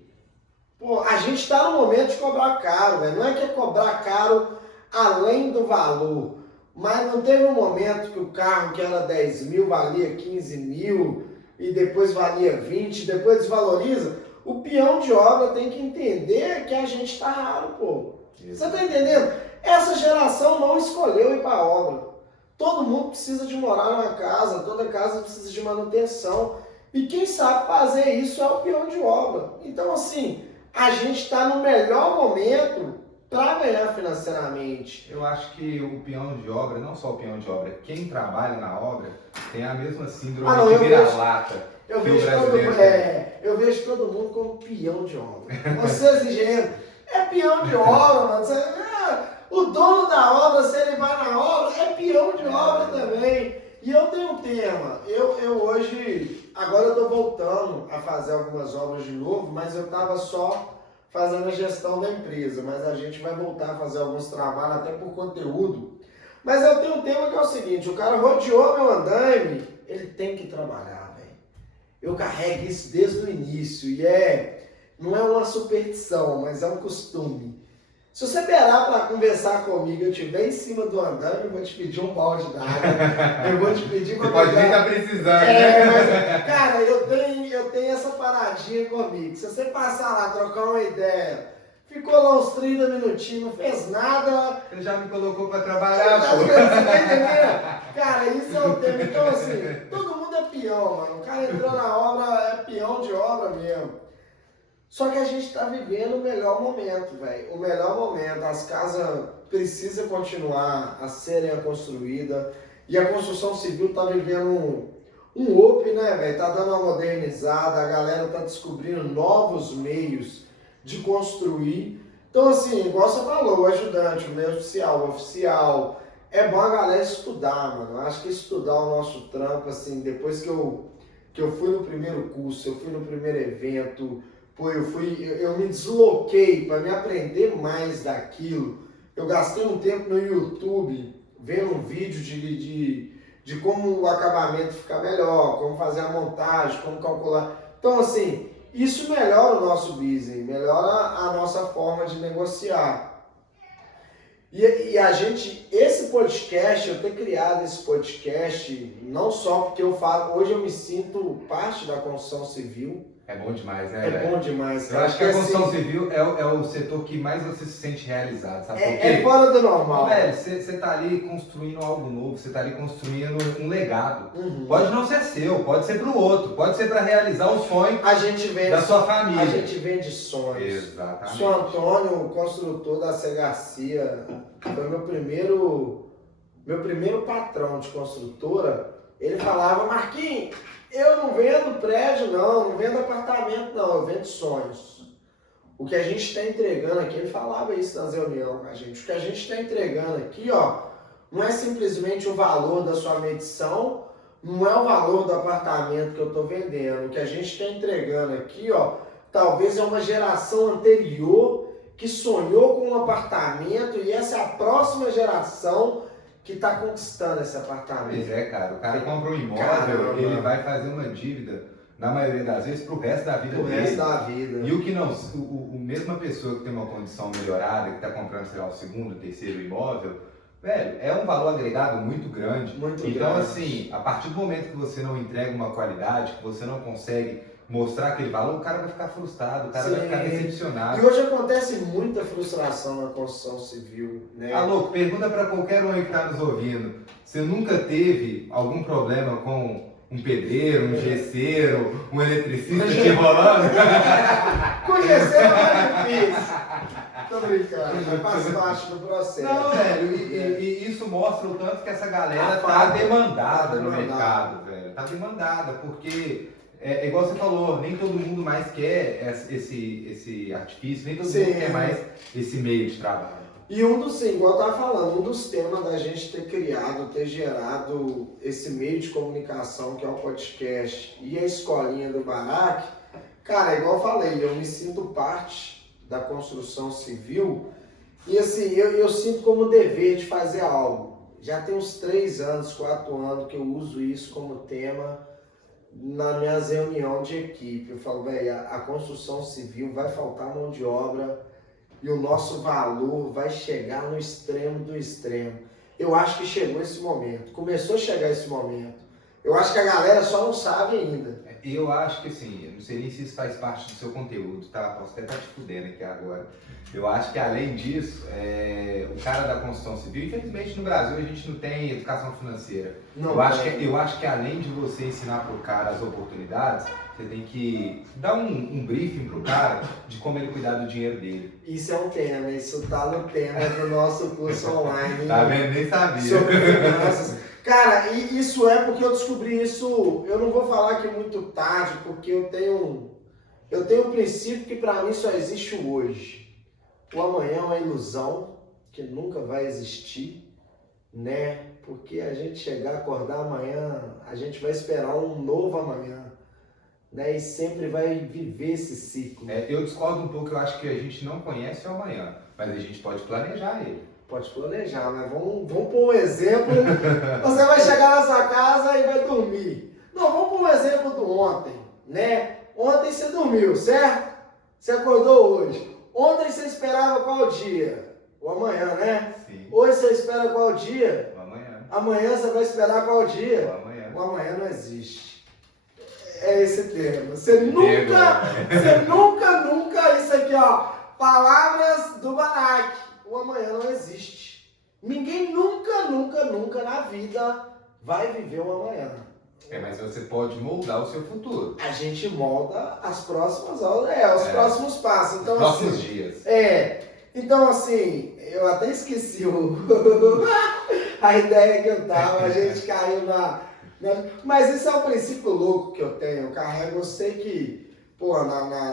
Pô, a gente tá no momento de cobrar caro, velho. Não é que é cobrar caro além do valor, mas não teve um momento que o carro que era 10 mil valia 15 mil, e depois valia 20, depois desvaloriza. O peão de obra tem que entender que a gente tá raro, pô. Você tá entendendo? Essa geração não escolheu ir pra obra. Todo mundo precisa de morar numa casa, toda casa precisa de manutenção. E quem sabe fazer isso é o peão de obra. Então, assim, a gente está no melhor momento para ganhar financeiramente. Eu acho que o peão de obra, não só o peão de obra, quem trabalha na obra tem a mesma síndrome de vira-lata. Eu vejo todo mundo como peão de obra. Vocês, engenheiros, é peão de obra, mano. O dono da obra, se ele vai na obra, é peão de obra também. E eu tenho um tema. Eu hoje, agora eu estou voltando a fazer algumas obras de novo, mas eu estava só fazendo a gestão da empresa. Mas a gente vai voltar a fazer alguns trabalhos até por conteúdo. Mas eu tenho um tema que é o seguinte, o cara rodeou meu andaime, ele tem que trabalhar, velho. Eu carrego isso desde o início e não é uma superstição, mas é um costume. Se você parar para conversar comigo, eu estiver em cima do andaime, eu vou te pedir um balde d'água, eu vou te pedir para... Você pode nem estar precisando, né? Mas, cara, eu tenho essa paradinha comigo. Se você passar lá, trocar uma ideia, ficou lá uns 30 minutinhos, não fez nada... Você já me colocou para trabalhar, pô. Você tá entendendo? Cara, isso é o tema. Então, assim, todo mundo é peão, mano. O cara entrou na obra, é peão de obra mesmo. Só que a gente está vivendo o melhor momento, velho. O melhor momento. As casas precisam continuar a serem construídas. E a construção civil está vivendo um up, né, velho? Tá dando uma modernizada. A galera tá descobrindo novos meios de construir. Então, assim, igual você falou, o ajudante, o meio oficial, o oficial. É bom a galera estudar, mano. Eu acho que estudar o nosso trampo, assim, depois que eu fui no primeiro curso, eu fui no primeiro evento... Pô, eu me desloquei para me aprender mais daquilo. Eu gastei um tempo no YouTube vendo um vídeo de como o acabamento fica melhor, como fazer a montagem, como calcular. Então, assim, isso melhora o nosso business, melhora a nossa forma de negociar. E a gente, esse podcast, eu ter criado esse podcast, não só porque eu falo, hoje eu me sinto parte da construção civil. É bom demais, né? É bom demais, cara. Eu acho que a construção civil é o setor que mais você se sente realizado, sabe por quê? É fora do normal. Velho, você tá ali construindo algo novo, você tá ali construindo um legado. Uhum. Pode não ser seu, pode ser pro outro, pode ser para realizar o sonho da sua família. A gente vende sonhos. Exatamente. O senhor Antônio, o construtor da C. Garcia, foi meu primeiro patrão de construtora. Ele falava, Marquinhos, eu não vendo prédio não vendo apartamento não, eu vendo sonhos. O que a gente está entregando aqui, ele falava isso nas reuniões com a gente, o que a gente está entregando aqui, ó, não é simplesmente o valor da sua medição, não é o valor do apartamento que eu estou vendendo. O que a gente está entregando aqui, ó, talvez é uma geração anterior que sonhou com um apartamento e essa é a próxima geração que está conquistando esse apartamento. Pois é, cara. O cara compra um imóvel, ele vai fazer uma dívida, na maioria das vezes, pro resto da vida dele. Pro resto da vida. E o que não... A mesma pessoa que tem uma condição melhorada, que está comprando, sei lá, o segundo, terceiro imóvel, velho, é um valor agregado muito grande. Então, assim, a partir do momento que você não entrega uma qualidade, que você não consegue mostrar aquele valor, o cara vai ficar frustrado, o cara vai ficar decepcionado. E hoje acontece muita frustração na construção civil, né? Alô, pergunta para qualquer um aí que está nos ouvindo. Você nunca teve algum problema com um pedreiro, um gesseiro, um eletricista te enrolando? Com gesseiro é mais difícil. Tô brincando, faz parte do processo. Não, velho, e isso mostra o tanto que essa galera tá demandada no mercado, velho. Tá demandada, porque... É igual você falou, nem todo mundo mais quer esse artifício, nem todo mundo quer mais esse meio de trabalho. E igual eu estava falando, um dos temas da gente ter criado, ter gerado esse meio de comunicação que é o podcast e a escolinha do Barack, cara, igual eu falei, eu me sinto parte da construção civil e assim, eu sinto como dever de fazer algo. Já tem uns 3 anos, 4 anos que eu uso isso como tema nas minhas reuniões de equipe. Eu falo, velho, a construção civil vai faltar mão de obra e o nosso valor vai chegar no extremo do extremo. Eu acho que chegou esse momento, começou a chegar esse momento. Eu acho que a galera só não sabe ainda. Eu acho que assim, eu não sei nem se isso faz parte do seu conteúdo, tá? Posso até estar te fudendo aqui agora. Eu acho que além disso, o cara da construção civil, infelizmente no Brasil a gente não tem educação financeira. Eu acho que além de você ensinar pro cara as oportunidades, você tem que dar um briefing pro cara de como ele cuidar do dinheiro dele. Isso é um tema, isso tá no tema do nosso curso online. Tá vendo? Nem sabia. Sobre finanças. Cara, e isso é porque eu descobri isso, eu não vou falar aqui muito tarde, porque eu tenho um princípio que para mim só existe o hoje. O amanhã é uma ilusão que nunca vai existir, né? Porque a gente chegar, acordar amanhã, a gente vai esperar um novo amanhã, né? E sempre vai viver esse ciclo. Eu discordo um pouco, eu acho que a gente não conhece o amanhã, mas a gente pode planejar ele. Pode planejar, mas vamos pôr um exemplo. Você vai chegar na sua casa e vai dormir. Não, vamos pôr um exemplo do ontem, né? Ontem você dormiu, certo? Você acordou hoje. Ontem você esperava qual dia? O amanhã, né? Sim. Hoje você espera qual dia? O amanhã. Amanhã você vai esperar qual dia? O amanhã. O amanhã não existe. É esse termo. Você nunca, isso aqui, ó. Palavras do Barak. O amanhã não existe. Ninguém nunca na vida vai viver o amanhã. Mas você pode moldar o seu futuro. A gente molda as próximas horas, os próximos passos. Então, próximos assim, dias. Então, assim, eu até esqueci a ideia que eu tava, a gente caiu Mas isso é um princípio louco que eu tenho. Eu carrego, eu sei que,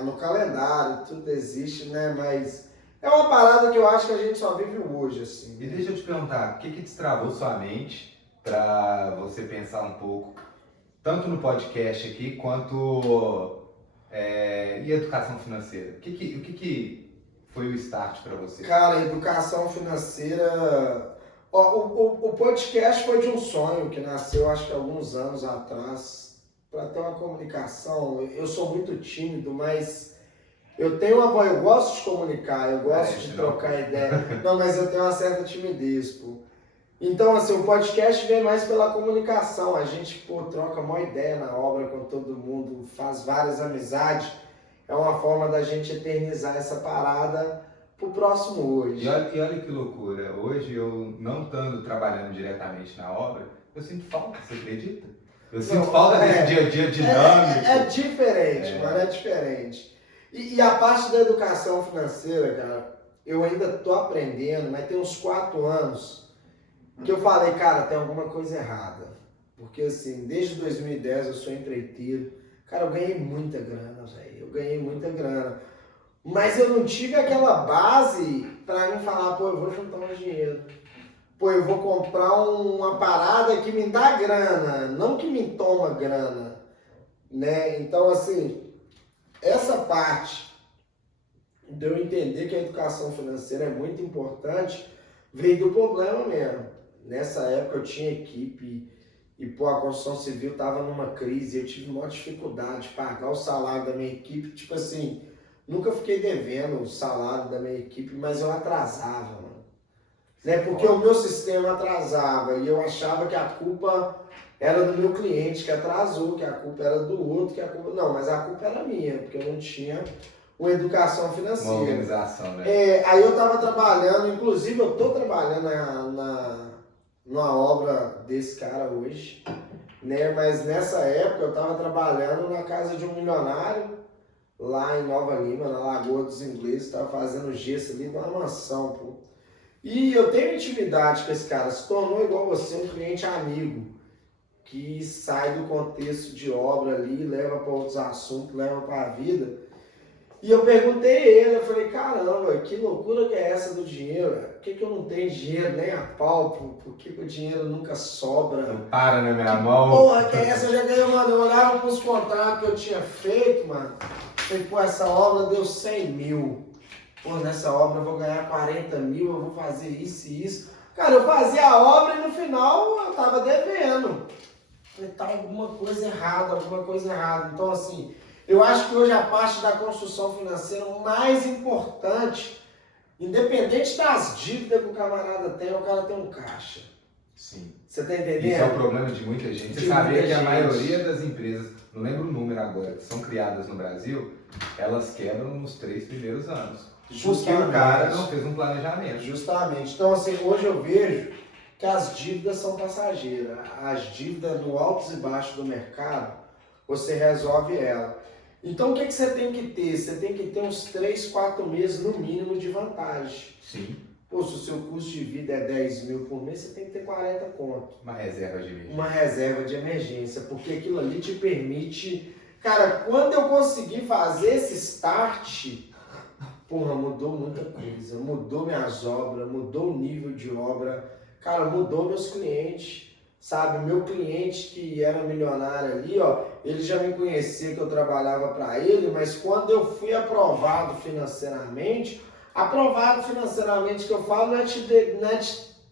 no calendário tudo existe, né? Mas é uma parada que eu acho que a gente só vive hoje, assim. E deixa eu te perguntar, o que destravou sua mente para você pensar um pouco, tanto no podcast aqui, quanto em educação financeira? O que foi o start para você? Cara, educação financeira... O podcast foi de um sonho que nasceu, acho que alguns anos atrás, para ter uma comunicação. Eu sou muito tímido, mas eu tenho uma voz, eu gosto de comunicar, eu gosto de trocar ideia. Não, mas eu tenho uma certa timidez, pô. Então, assim, o podcast vem mais pela comunicação. A gente, troca uma ideia na obra com todo mundo, faz várias amizades. É uma forma da gente eternizar essa parada pro próximo hoje. E olha que loucura. Hoje, eu não estando trabalhando diretamente na obra, eu sinto falta, você acredita? Eu sinto falta desse dia a dia dinâmico. É diferente, mano, é diferente. E a parte da educação financeira, cara, eu ainda tô aprendendo, mas tem uns 4 anos que eu falei, cara, tem alguma coisa errada. Porque assim, desde 2010 eu sou empreiteiro. Cara, eu ganhei muita grana, velho. Eu ganhei muita grana. Mas eu não tive aquela base pra mim falar, eu vou juntar um dinheiro. Eu vou comprar uma parada que me dá grana, não que me toma grana, né? Então, assim, essa parte de eu entender que a educação financeira é muito importante veio do problema mesmo. Nessa época eu tinha equipe e a construção civil estava numa crise, eu tive uma dificuldade de pagar o salário da minha equipe, tipo assim, nunca fiquei devendo o salário da minha equipe, mas eu atrasava, mano. Né? Porque o meu sistema atrasava e eu achava que a culpa era do meu cliente que atrasou, que a culpa era do outro, que a culpa... Não, mas a culpa era minha, porque eu não tinha uma educação financeira. Uma organização, né? Aí eu estava trabalhando, inclusive eu estou trabalhando numa obra desse cara hoje, né? Mas nessa época eu estava trabalhando na casa de um milionário, lá em Nova Lima, na Lagoa dos Ingleses, estava fazendo gesso ali numa mansão, pô. E eu tenho intimidade com esse cara, se tornou igual você, um cliente amigo, que sai do contexto de obra ali, leva para outros assuntos, leva para a vida. E eu perguntei a ele, eu falei, caramba, que loucura que é essa do dinheiro? Por que eu não tenho dinheiro nem a pau? Por que o dinheiro nunca sobra? Não para na minha mão. Porra, que é essa? Eu já ganhei, mano, eu olhava pros contratos que eu tinha feito, mano. Falei, essa obra deu 100 mil. Nessa obra eu vou ganhar 40 mil, eu vou fazer isso e isso. Cara, eu fazia a obra e no final eu tava devendo. Falei, tá alguma coisa errada. Então, assim, eu acho que hoje a parte da construção financeira mais importante, independente das dívidas que o camarada tem, o cara tem um caixa. Sim. Você tá entendendo? Isso é o problema de muita gente. Você sabia que a maioria das empresas, não lembro o número agora, que são criadas no Brasil, elas quebram nos 3 primeiros anos. Porque o cara não fez um planejamento. Justamente. Então, assim, hoje eu vejo que as dívidas são passageiras. As dívidas no altos e baixos do mercado, você resolve ela. Então, o que você tem que ter? Você tem que ter uns 3, 4 meses no mínimo de vantagem. Sim. Se o seu custo de vida é 10 mil por mês, você tem que ter 40 conto. Uma reserva de emergência. Uma reserva de emergência, porque aquilo ali te permite... Cara, quando eu consegui fazer esse start, Porra, mudou muita coisa. Mudou minhas obras, mudou o nível de obra. Cara, mudou meus clientes. Sabe, meu cliente que era milionário ali, ó, ele já me conhecia que eu trabalhava para ele, mas quando eu fui aprovado financeiramente que eu falo não é de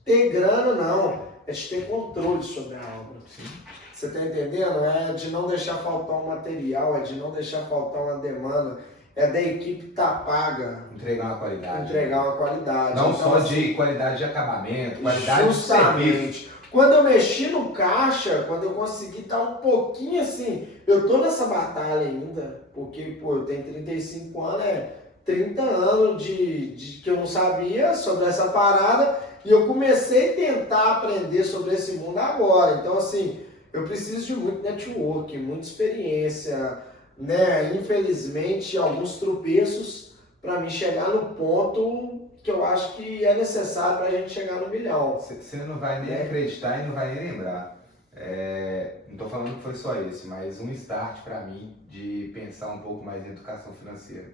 ter grana, não, é de ter controle sobre a obra. Sim. Você tá entendendo? É de não deixar faltar um material, é de não deixar faltar uma demanda, é da equipe estar paga. Entregar uma qualidade. Entregar uma qualidade. Não então, só de qualidade de acabamento, qualidade justamente. de serviço. Quando eu mexi no caixa, quando eu consegui estar um pouquinho assim, eu tô nessa batalha ainda, porque, pô, eu tenho 35 anos, 30 anos de que eu não sabia sobre essa parada, e eu comecei a tentar aprender sobre esse mundo agora. Então, assim, eu preciso de muito network, muita experiência, né? Infelizmente, alguns tropeços para mim chegar no ponto que eu acho que é necessário para a gente chegar no milhão. Você não vai nem acreditar e não vai nem lembrar. Não estou falando que foi só esse, mas um start para mim de pensar um pouco mais em educação financeira.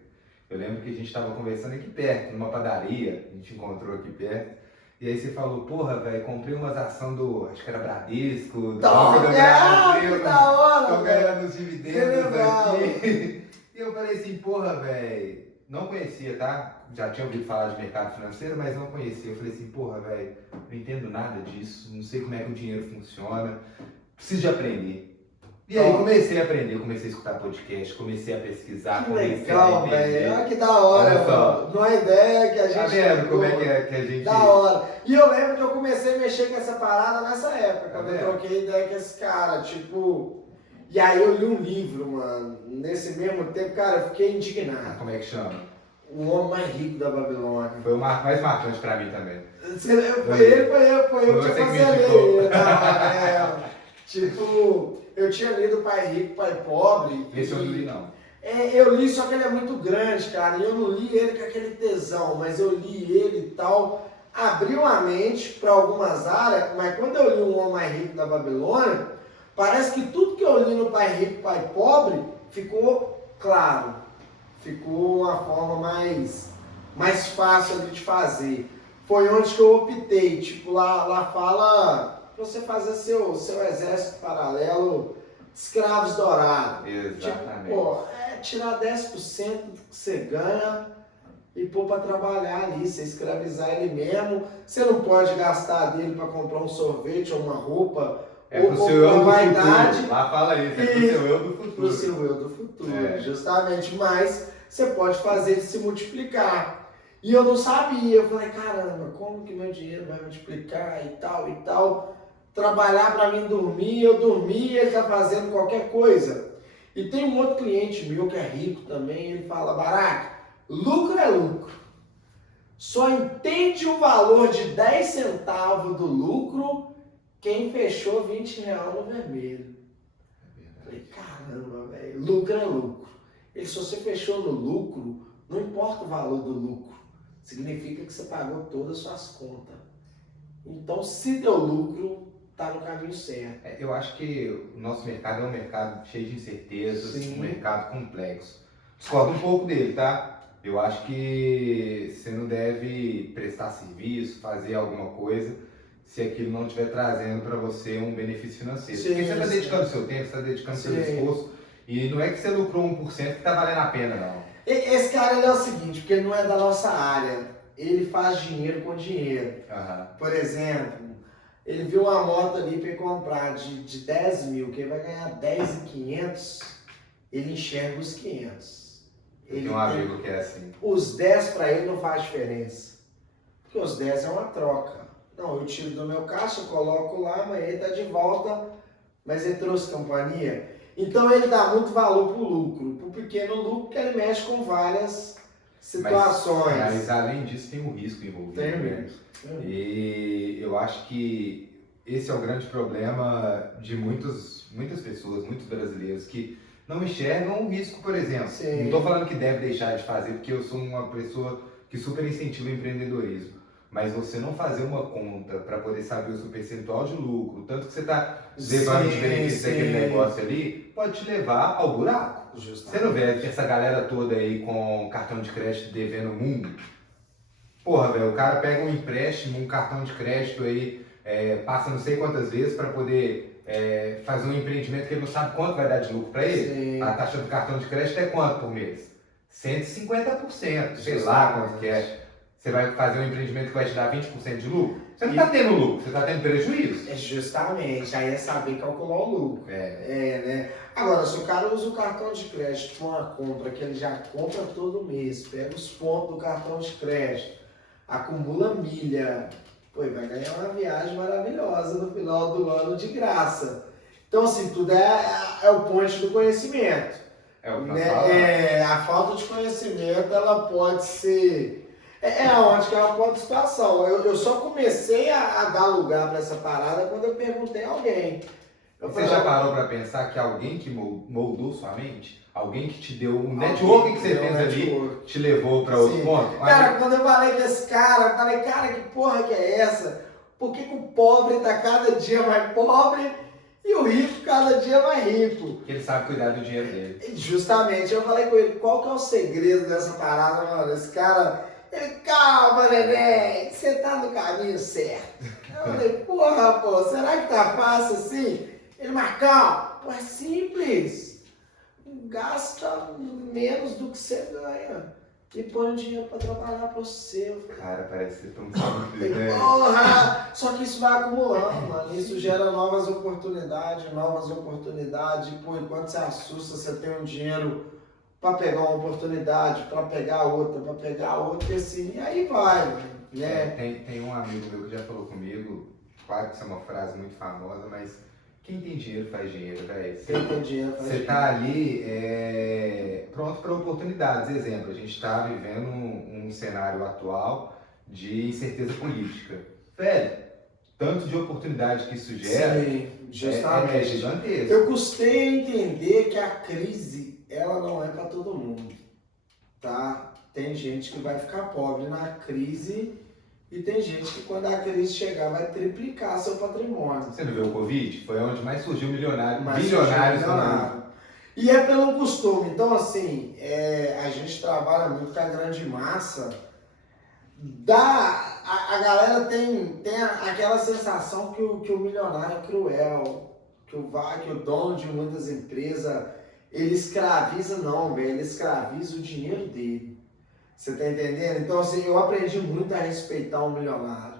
Eu lembro que a gente estava conversando aqui perto, numa padaria, a gente encontrou aqui perto, e aí você falou, porra, velho, comprei umas ações acho que era Bradesco, do Banco do Brasil, que da hora, tô ganhando os dividendos aqui. E eu falei assim, porra, velho, não conhecia, tá? Já tinha ouvido falar de mercado financeiro, mas não conhecia. Eu falei assim, porra, velho, não entendo nada disso, não sei como é que o dinheiro funciona, preciso de aprender. E aí comecei a aprender, comecei a escutar podcast, comecei a pesquisar. Que legal, velho. Olha que da hora, mano. Não é ideia que a gente... Tá vendo como é que a gente... Da hora. E eu lembro que eu comecei a mexer com essa parada nessa época, quando eu troquei ideia com esse cara, tipo... E aí eu li um livro, mano, nesse mesmo tempo, cara, eu fiquei indignado. Como é que chama? O Homem Mais Rico da Babilônia. Foi o mais marcante pra mim também. Foi eu que aconselhei ele. Tipo, eu tinha lido Pai Rico, Pai Pobre. Esse eu não li, não. Eu li, só que ele é muito grande, cara, e eu não li ele com aquele tesão, mas eu li ele e tal, abriu a mente para algumas áreas, mas quando eu li O Homem Mais Rico da Babilônia, parece que tudo que eu li no Pai Rico, Pai Pobre ficou claro, ficou uma forma mais fácil ali de fazer. Foi onde que eu optei, tipo, lá fala você fazer seu exército paralelo de escravos dourados. Exatamente. Tipo, pô, tirar 10% do que você ganha e pôr para trabalhar ali, você escravizar ele mesmo. Você não pode gastar dele para comprar um sorvete ou uma roupa. É pro seu eu do futuro. Lá fala isso, é pro seu eu do futuro. Pro seu eu do futuro, justamente. Mas você pode fazer ele se multiplicar. E eu não sabia, eu falei, caramba, como que meu dinheiro vai multiplicar e tal. Trabalhar para mim dormir, eu dormia, ele tá fazendo qualquer coisa. E tem um outro cliente meu que é rico também, ele fala, Barack, lucro é lucro. Só entende o valor de 10 centavos do lucro quem fechou 20 reais no vermelho. Falei, caramba, velho, lucro é lucro. Ele, se você fechou no lucro, não importa o valor do lucro, significa que você pagou todas as suas contas. Então, se deu lucro, tá no caminho certo. Eu acho que o nosso mercado é um mercado cheio de incertezas, um mercado complexo. Discordo um pouco dele, tá? Eu acho que você não deve prestar serviço, fazer alguma coisa, se aquilo não estiver trazendo para você um benefício financeiro. Porque você está dedicando seu tempo, você está dedicando seu esforço, e não é que você lucrou 1% que está valendo a pena, não. Esse cara ele é o seguinte, porque ele não é da nossa área, ele faz dinheiro com dinheiro. Por exemplo, ele viu uma moto ali para comprar de 10 mil, que ele vai ganhar 10.500, ele enxerga os 500. Ele tem um amigo que é assim. Os 10 para ele não faz diferença, porque os 10 é uma troca. Não, eu tiro do meu caixa, coloco lá, amanhã ele está de volta, mas ele trouxe companhia. Então ele dá muito valor para o lucro, para o pequeno lucro, que ele mexe com várias situações. Mas além disso tem um risco envolvido. Tem mesmo. E eu acho que esse é o grande problema de muitas pessoas, muitos brasileiros, que não enxergam o risco, por exemplo. Não estou falando que deve deixar de fazer, porque eu sou uma pessoa que super incentiva o empreendedorismo. Mas você não fazer uma conta para poder saber o seu percentual de lucro, tanto que você está levando de benefício daquele negócio ali, pode te levar ao buraco. Justamente. Você não vê essa galera toda aí com cartão de crédito devendo o mundo? Porra, velho, o cara pega um empréstimo, um cartão de crédito aí, passa não sei quantas vezes para poder fazer um empreendimento que ele não sabe quanto vai dar de lucro para ele. Sim. A taxa do cartão de crédito é quanto por mês? 150%, sei lá quanto que é. Você vai fazer um empreendimento que vai te dar 20% de lucro? Você não está tendo lucro, você está tendo prejuízo. Justamente, aí é saber calcular o lucro. Né? Agora, se o cara usa o cartão de crédito para uma compra que ele já compra todo mês, pega os pontos do cartão de crédito, acumula milha, pô, vai ganhar uma viagem maravilhosa no final do ano de graça. Então, assim, tudo é o ponto do conhecimento. A falta de conhecimento, ela pode ser... onde que é uma ponta de situação. Eu só comecei a dar lugar para essa parada quando eu perguntei a alguém. Você já parou para pensar que alguém que moldou sua mente, alguém que te deu um networking que você fez ali, te levou para outro ponto? Cara, quando eu falei com esse cara, eu falei, cara, que porra que é essa? Por que o pobre tá cada dia mais pobre e o rico cada dia mais rico? Porque ele sabe cuidar do dinheiro dele. Justamente, eu falei com ele, qual que é o segredo dessa parada, mano? Esse cara... Ele, calma, neném, você tá no caminho certo. Eu falei, porra, pô, será que tá fácil assim? Ele, Marcão, pô, é simples. Gasta menos do que você ganha e põe o dinheiro pra trabalhar pra você. Cara, parece ser tão simples, né? Porra! Só que isso vai acumulando, mano. Isso gera novas oportunidades. Pô, enquanto você assusta, você tem um dinheiro para pegar uma oportunidade, para pegar outra, e assim, e aí vai, né? Tem um amigo meu que já falou comigo, claro que isso é uma frase muito famosa, mas quem tem dinheiro faz dinheiro, velho. Quem tem dinheiro faz dinheiro. Você tá ali pronto para oportunidades. Exemplo, a gente está vivendo um cenário atual de incerteza política. Velho, tanto de oportunidade que isso gera. Sim, justamente. É gigantesco. Eu custei a entender que a crise, ela não é para todo mundo, tá? Tem gente que vai ficar pobre na crise e tem gente que quando a crise chegar vai triplicar seu patrimônio. Você não viu o Covid? Foi onde mais surgiu bilionários. E é pelo costume. Então, assim, a gente trabalha muito com a grande massa. A galera tem aquela sensação que o milionário é cruel, que o dono de muitas empresas, ele escraviza, não, velho, ele escraviza o dinheiro dele. Você tá entendendo? Então, assim, eu aprendi muito a respeitar um milionário.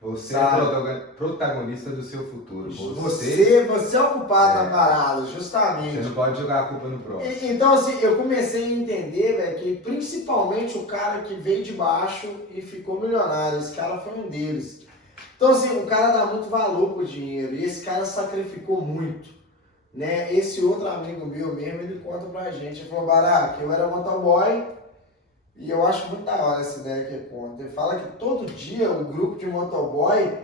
Você é protagonista do seu futuro. Você é o culpado da parada, justamente. Você não pode jogar a culpa no próximo. Então, assim, eu comecei a entender, velho, que principalmente o cara que veio de baixo e ficou milionário, esse cara foi um deles. Então, assim, o cara dá muito valor pro dinheiro e esse cara sacrificou muito, né? Esse outro amigo meu mesmo, ele conta pra gente, ele falou, Barack, eu era motoboy e eu acho muito da hora essa ideia que ele conta. Ele fala que todo dia o grupo de motoboy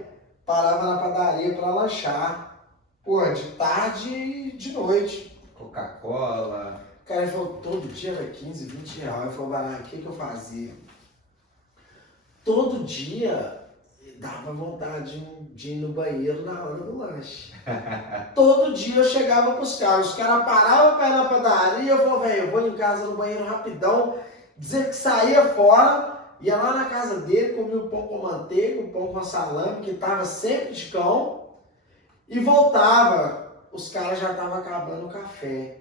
parava na padaria pra lanchar, pô, de tarde e de noite. Coca-Cola. Cara, ele falou, todo dia era 15, 20 reais. Eu falei, Barack, o que eu fazia? Todo dia dava vontade de ir no banheiro na hora do lanche. Todo dia eu chegava pros caras, os caras paravam pra ir na padaria, eu falei, velho, eu vou em casa no banheiro rapidão, dizer que saía fora, ia lá na casa dele, comia o pão com manteiga, o pão com salame, que tava sempre de cão, e voltava. Os caras já estavam acabando o café.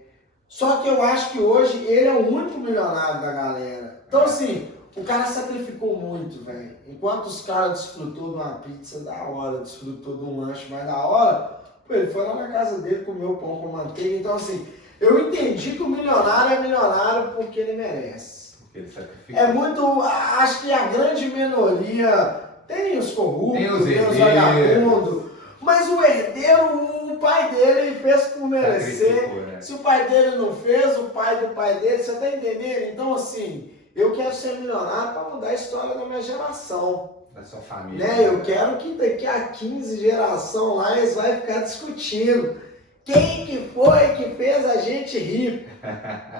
Só que eu acho que hoje ele é o único milionário da galera. Então, assim, o cara sacrificou muito, velho. Enquanto os caras desfrutou de uma pizza da hora, desfrutou de um lanche mais da hora, pô, ele foi lá na casa dele, comeu pão com manteiga. Então, assim, eu entendi que o milionário é milionário porque ele merece. Porque ele sacrificou. É muito... Acho que a grande minoria tem os corruptos, tem os vagabundos, mas o herdeiro, o pai dele fez por merecer. Né? Se o pai dele não fez, o pai do pai dele, você tá entendendo? Então, assim... Eu quero ser milionário para mudar a história da minha geração. Da sua família. Né? Eu quero que daqui a 15 gerações lá eles vão ficar discutindo quem que foi que fez a gente rir.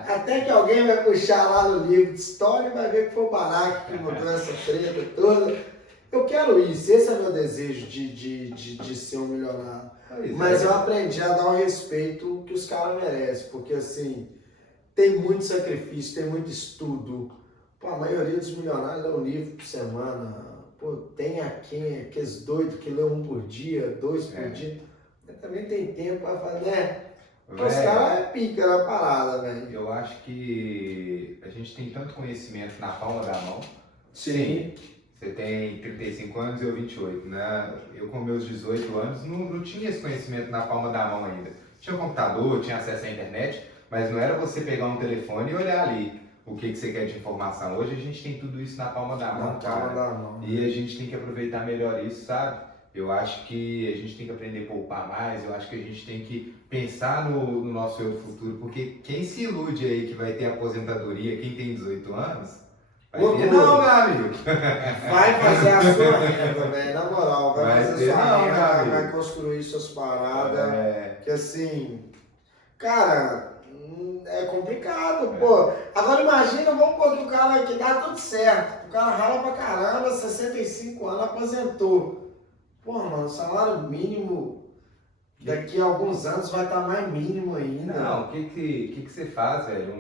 Até que alguém vai puxar lá no livro de história e vai ver que foi o Barack que mudou essa treta toda. Eu quero isso, esse é meu desejo de ser um milionário. Mas eu aprendi a dar o respeito que os caras merecem, porque assim, tem muito sacrifício, tem muito estudo. Pô, a maioria dos milionários lê um livro por semana. Pô, tem aqueles doidos que lê um por dia, 2 por dia. Mas também tem tempo pra fazer, né? Os caras é pica na parada, velho. Eu acho que a gente tem tanto conhecimento na palma da mão. Sim. Você tem 35 anos e eu 28, né? Eu com meus 18 anos não tinha esse conhecimento na palma da mão ainda. Tinha computador, tinha acesso à internet, mas não era você pegar um telefone e olhar ali o que você quer de informação. Hoje a gente tem tudo isso na palma da mão, cara. Na palma da mão. E a gente tem que aproveitar melhor isso, sabe? Eu acho que a gente tem que aprender a poupar mais, eu acho que a gente tem que pensar no nosso eu do futuro, porque quem se ilude aí que vai ter aposentadoria, quem tem 18 anos, vai ter não, meu amigo. Vai fazer a sua renda, velho, na moral, vai fazer a sua renda, vai construir suas paradas, que assim, cara, é complicado, pô. Agora imagina, vamos pôr que o cara que dá tudo certo, o cara rala pra caramba, 65 anos, aposentou. Porra, mano, o salário mínimo daqui a alguns anos vai estar mais mínimo ainda. Não, o que você faz, velho?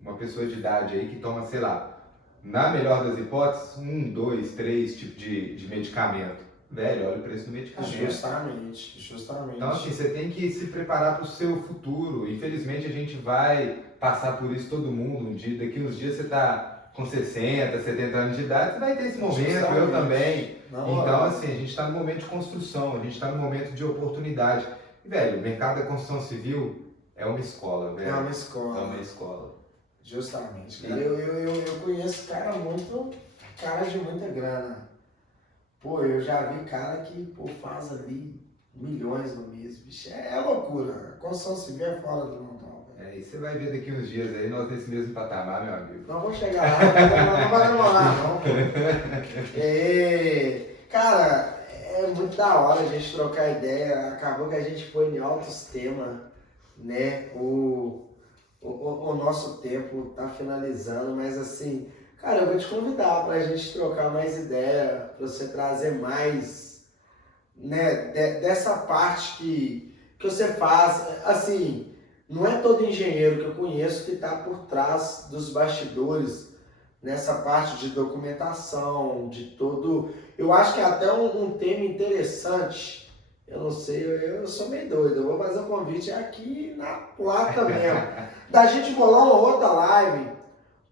Uma pessoa de idade aí que toma, sei lá, na melhor das hipóteses, 1, 2, 3 tipos de medicamento. Velho, olha o preço do medicamento. Justamente. Então, assim, você tem que se preparar para o seu futuro. Infelizmente, a gente vai passar por isso todo mundo um dia. Daqui uns dias você tá com 60, 70 anos de idade, você vai ter esse momento, eu também. Então, assim, a gente está no momento de construção, a gente está no momento de oportunidade. E, velho, o mercado da construção civil é uma escola, velho. É uma escola. É uma escola. Justamente. Eu conheço cara de muita grana. Pô, eu já vi cara que, pô, faz ali milhões no mês, bicho. É loucura. A construção civil é fora do normal. E você vai ver daqui uns dias aí, nós nesse mesmo patamar, meu amigo. Não vou chegar lá, não vai demorar, não. Cara, é muito da hora a gente trocar ideia. Acabou que a gente foi em altos temas, né? O nosso tempo tá finalizando, mas assim, cara, eu vou te convidar pra gente trocar mais ideia, pra você trazer mais, né, dessa parte que você faz, assim. Não é todo engenheiro que eu conheço que está por trás dos bastidores, nessa parte de documentação, de todo... Eu acho que é até um tema interessante, eu não sei, eu sou meio doido, eu vou fazer um convite aqui na plata mesmo, da gente bolar uma outra live,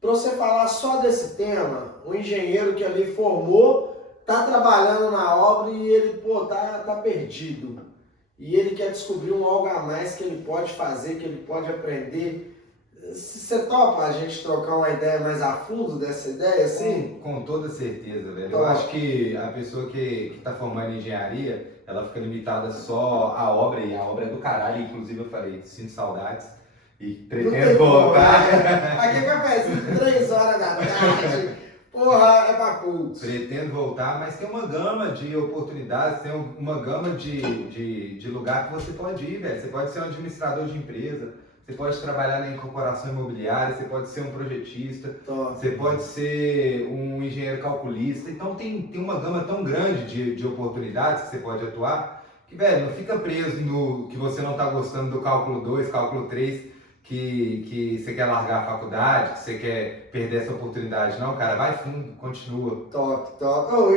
para você falar só desse tema, um engenheiro que ali formou, está trabalhando na obra e ele, pô, tá perdido. E ele quer descobrir um algo a mais que ele pode fazer, que ele pode aprender. Você topa a gente trocar uma ideia mais a fundo dessa ideia, assim? Com toda certeza, velho. Eu acho que a pessoa que está formando em engenharia, ela fica limitada só à obra, e a obra é do caralho. Inclusive eu falei, sinto saudades e pretendo voltar. Aqui é cafezinho, 3 horas da tarde. Porra, é pra culto. Pretendo voltar, mas tem uma gama de oportunidades, tem uma gama de lugar que você pode ir, velho. Você pode ser um administrador de empresa, você pode trabalhar na incorporação imobiliária, você pode ser um projetista, você pode ser um engenheiro calculista. Então tem uma gama tão grande de oportunidades que você pode atuar, que, velho, não fica preso no que você não tá gostando do cálculo 2, cálculo 3, que você quer largar a faculdade, que você quer perder essa oportunidade. Não, cara, vai fundo, continua. Top.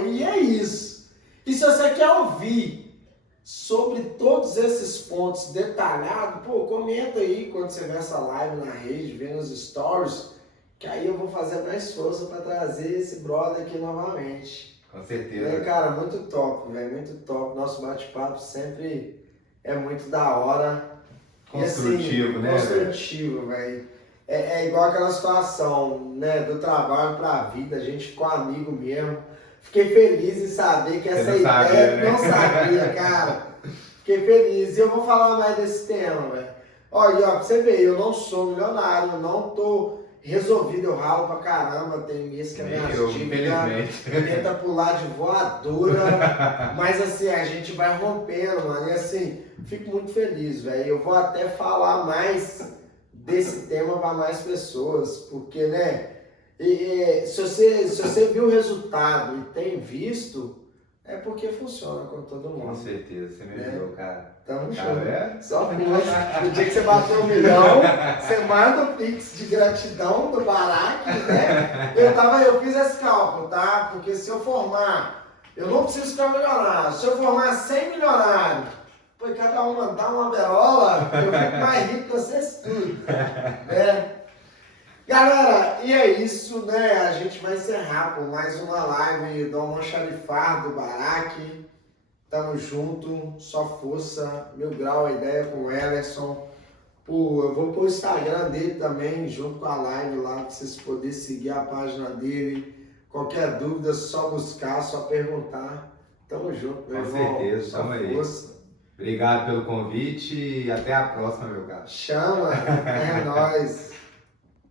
E é isso. E se você quer ouvir sobre todos esses pontos detalhados, pô, comenta aí quando você ver essa live na rede, vê nos stories, que aí eu vou fazer mais força para trazer esse brother aqui novamente. Com certeza. Cara, muito top, velho, muito top. Nosso bate-papo sempre é muito da hora. Construtivo, né? Construtivo, velho. É igual aquela situação, né, do trabalho pra vida, a gente ficou amigo mesmo. Fiquei feliz em saber que essa ideia não sabia, cara. Fiquei feliz. E eu vou falar mais desse tema, velho. Olha, pra você ver, eu não sou milionário, eu não tô resolvido, eu ralo pra caramba, tem mês que a minha dívida tenta pular de voadora, mas assim, a gente vai rompendo, mano, e assim, fico muito feliz, velho. Eu vou até falar mais desse tema para mais pessoas, porque, né, se você viu o resultado e tem visto, é porque funciona com todo mundo. Com certeza, você me ajudou, cara. Tamo Tá junto. vendo? Só puxa. No dia que você bateu 1 milhão, você manda o Pix de gratidão do Barack, né? Eu fiz esse cálculo, tá? Porque se eu formar, eu não preciso ficar milionário. Se eu formar 100 milionários, pô, cada um mandar uma berola, eu fico mais rico que vocês tudo, né? Galera, e é isso, né? A gente vai encerrar com mais uma live do Almoxarifar do Barack. Tamo junto, só força, 1000 grau a ideia com o Ellerson. Pô, eu vou pôr o Instagram dele também, junto com a live lá, pra vocês poderem seguir a página dele. Qualquer dúvida, só buscar, só perguntar. Tamo junto, meu irmão. Com certeza, só tamo aí. Força. Obrigado pelo convite e até a próxima, meu caro. Chama, é nóis.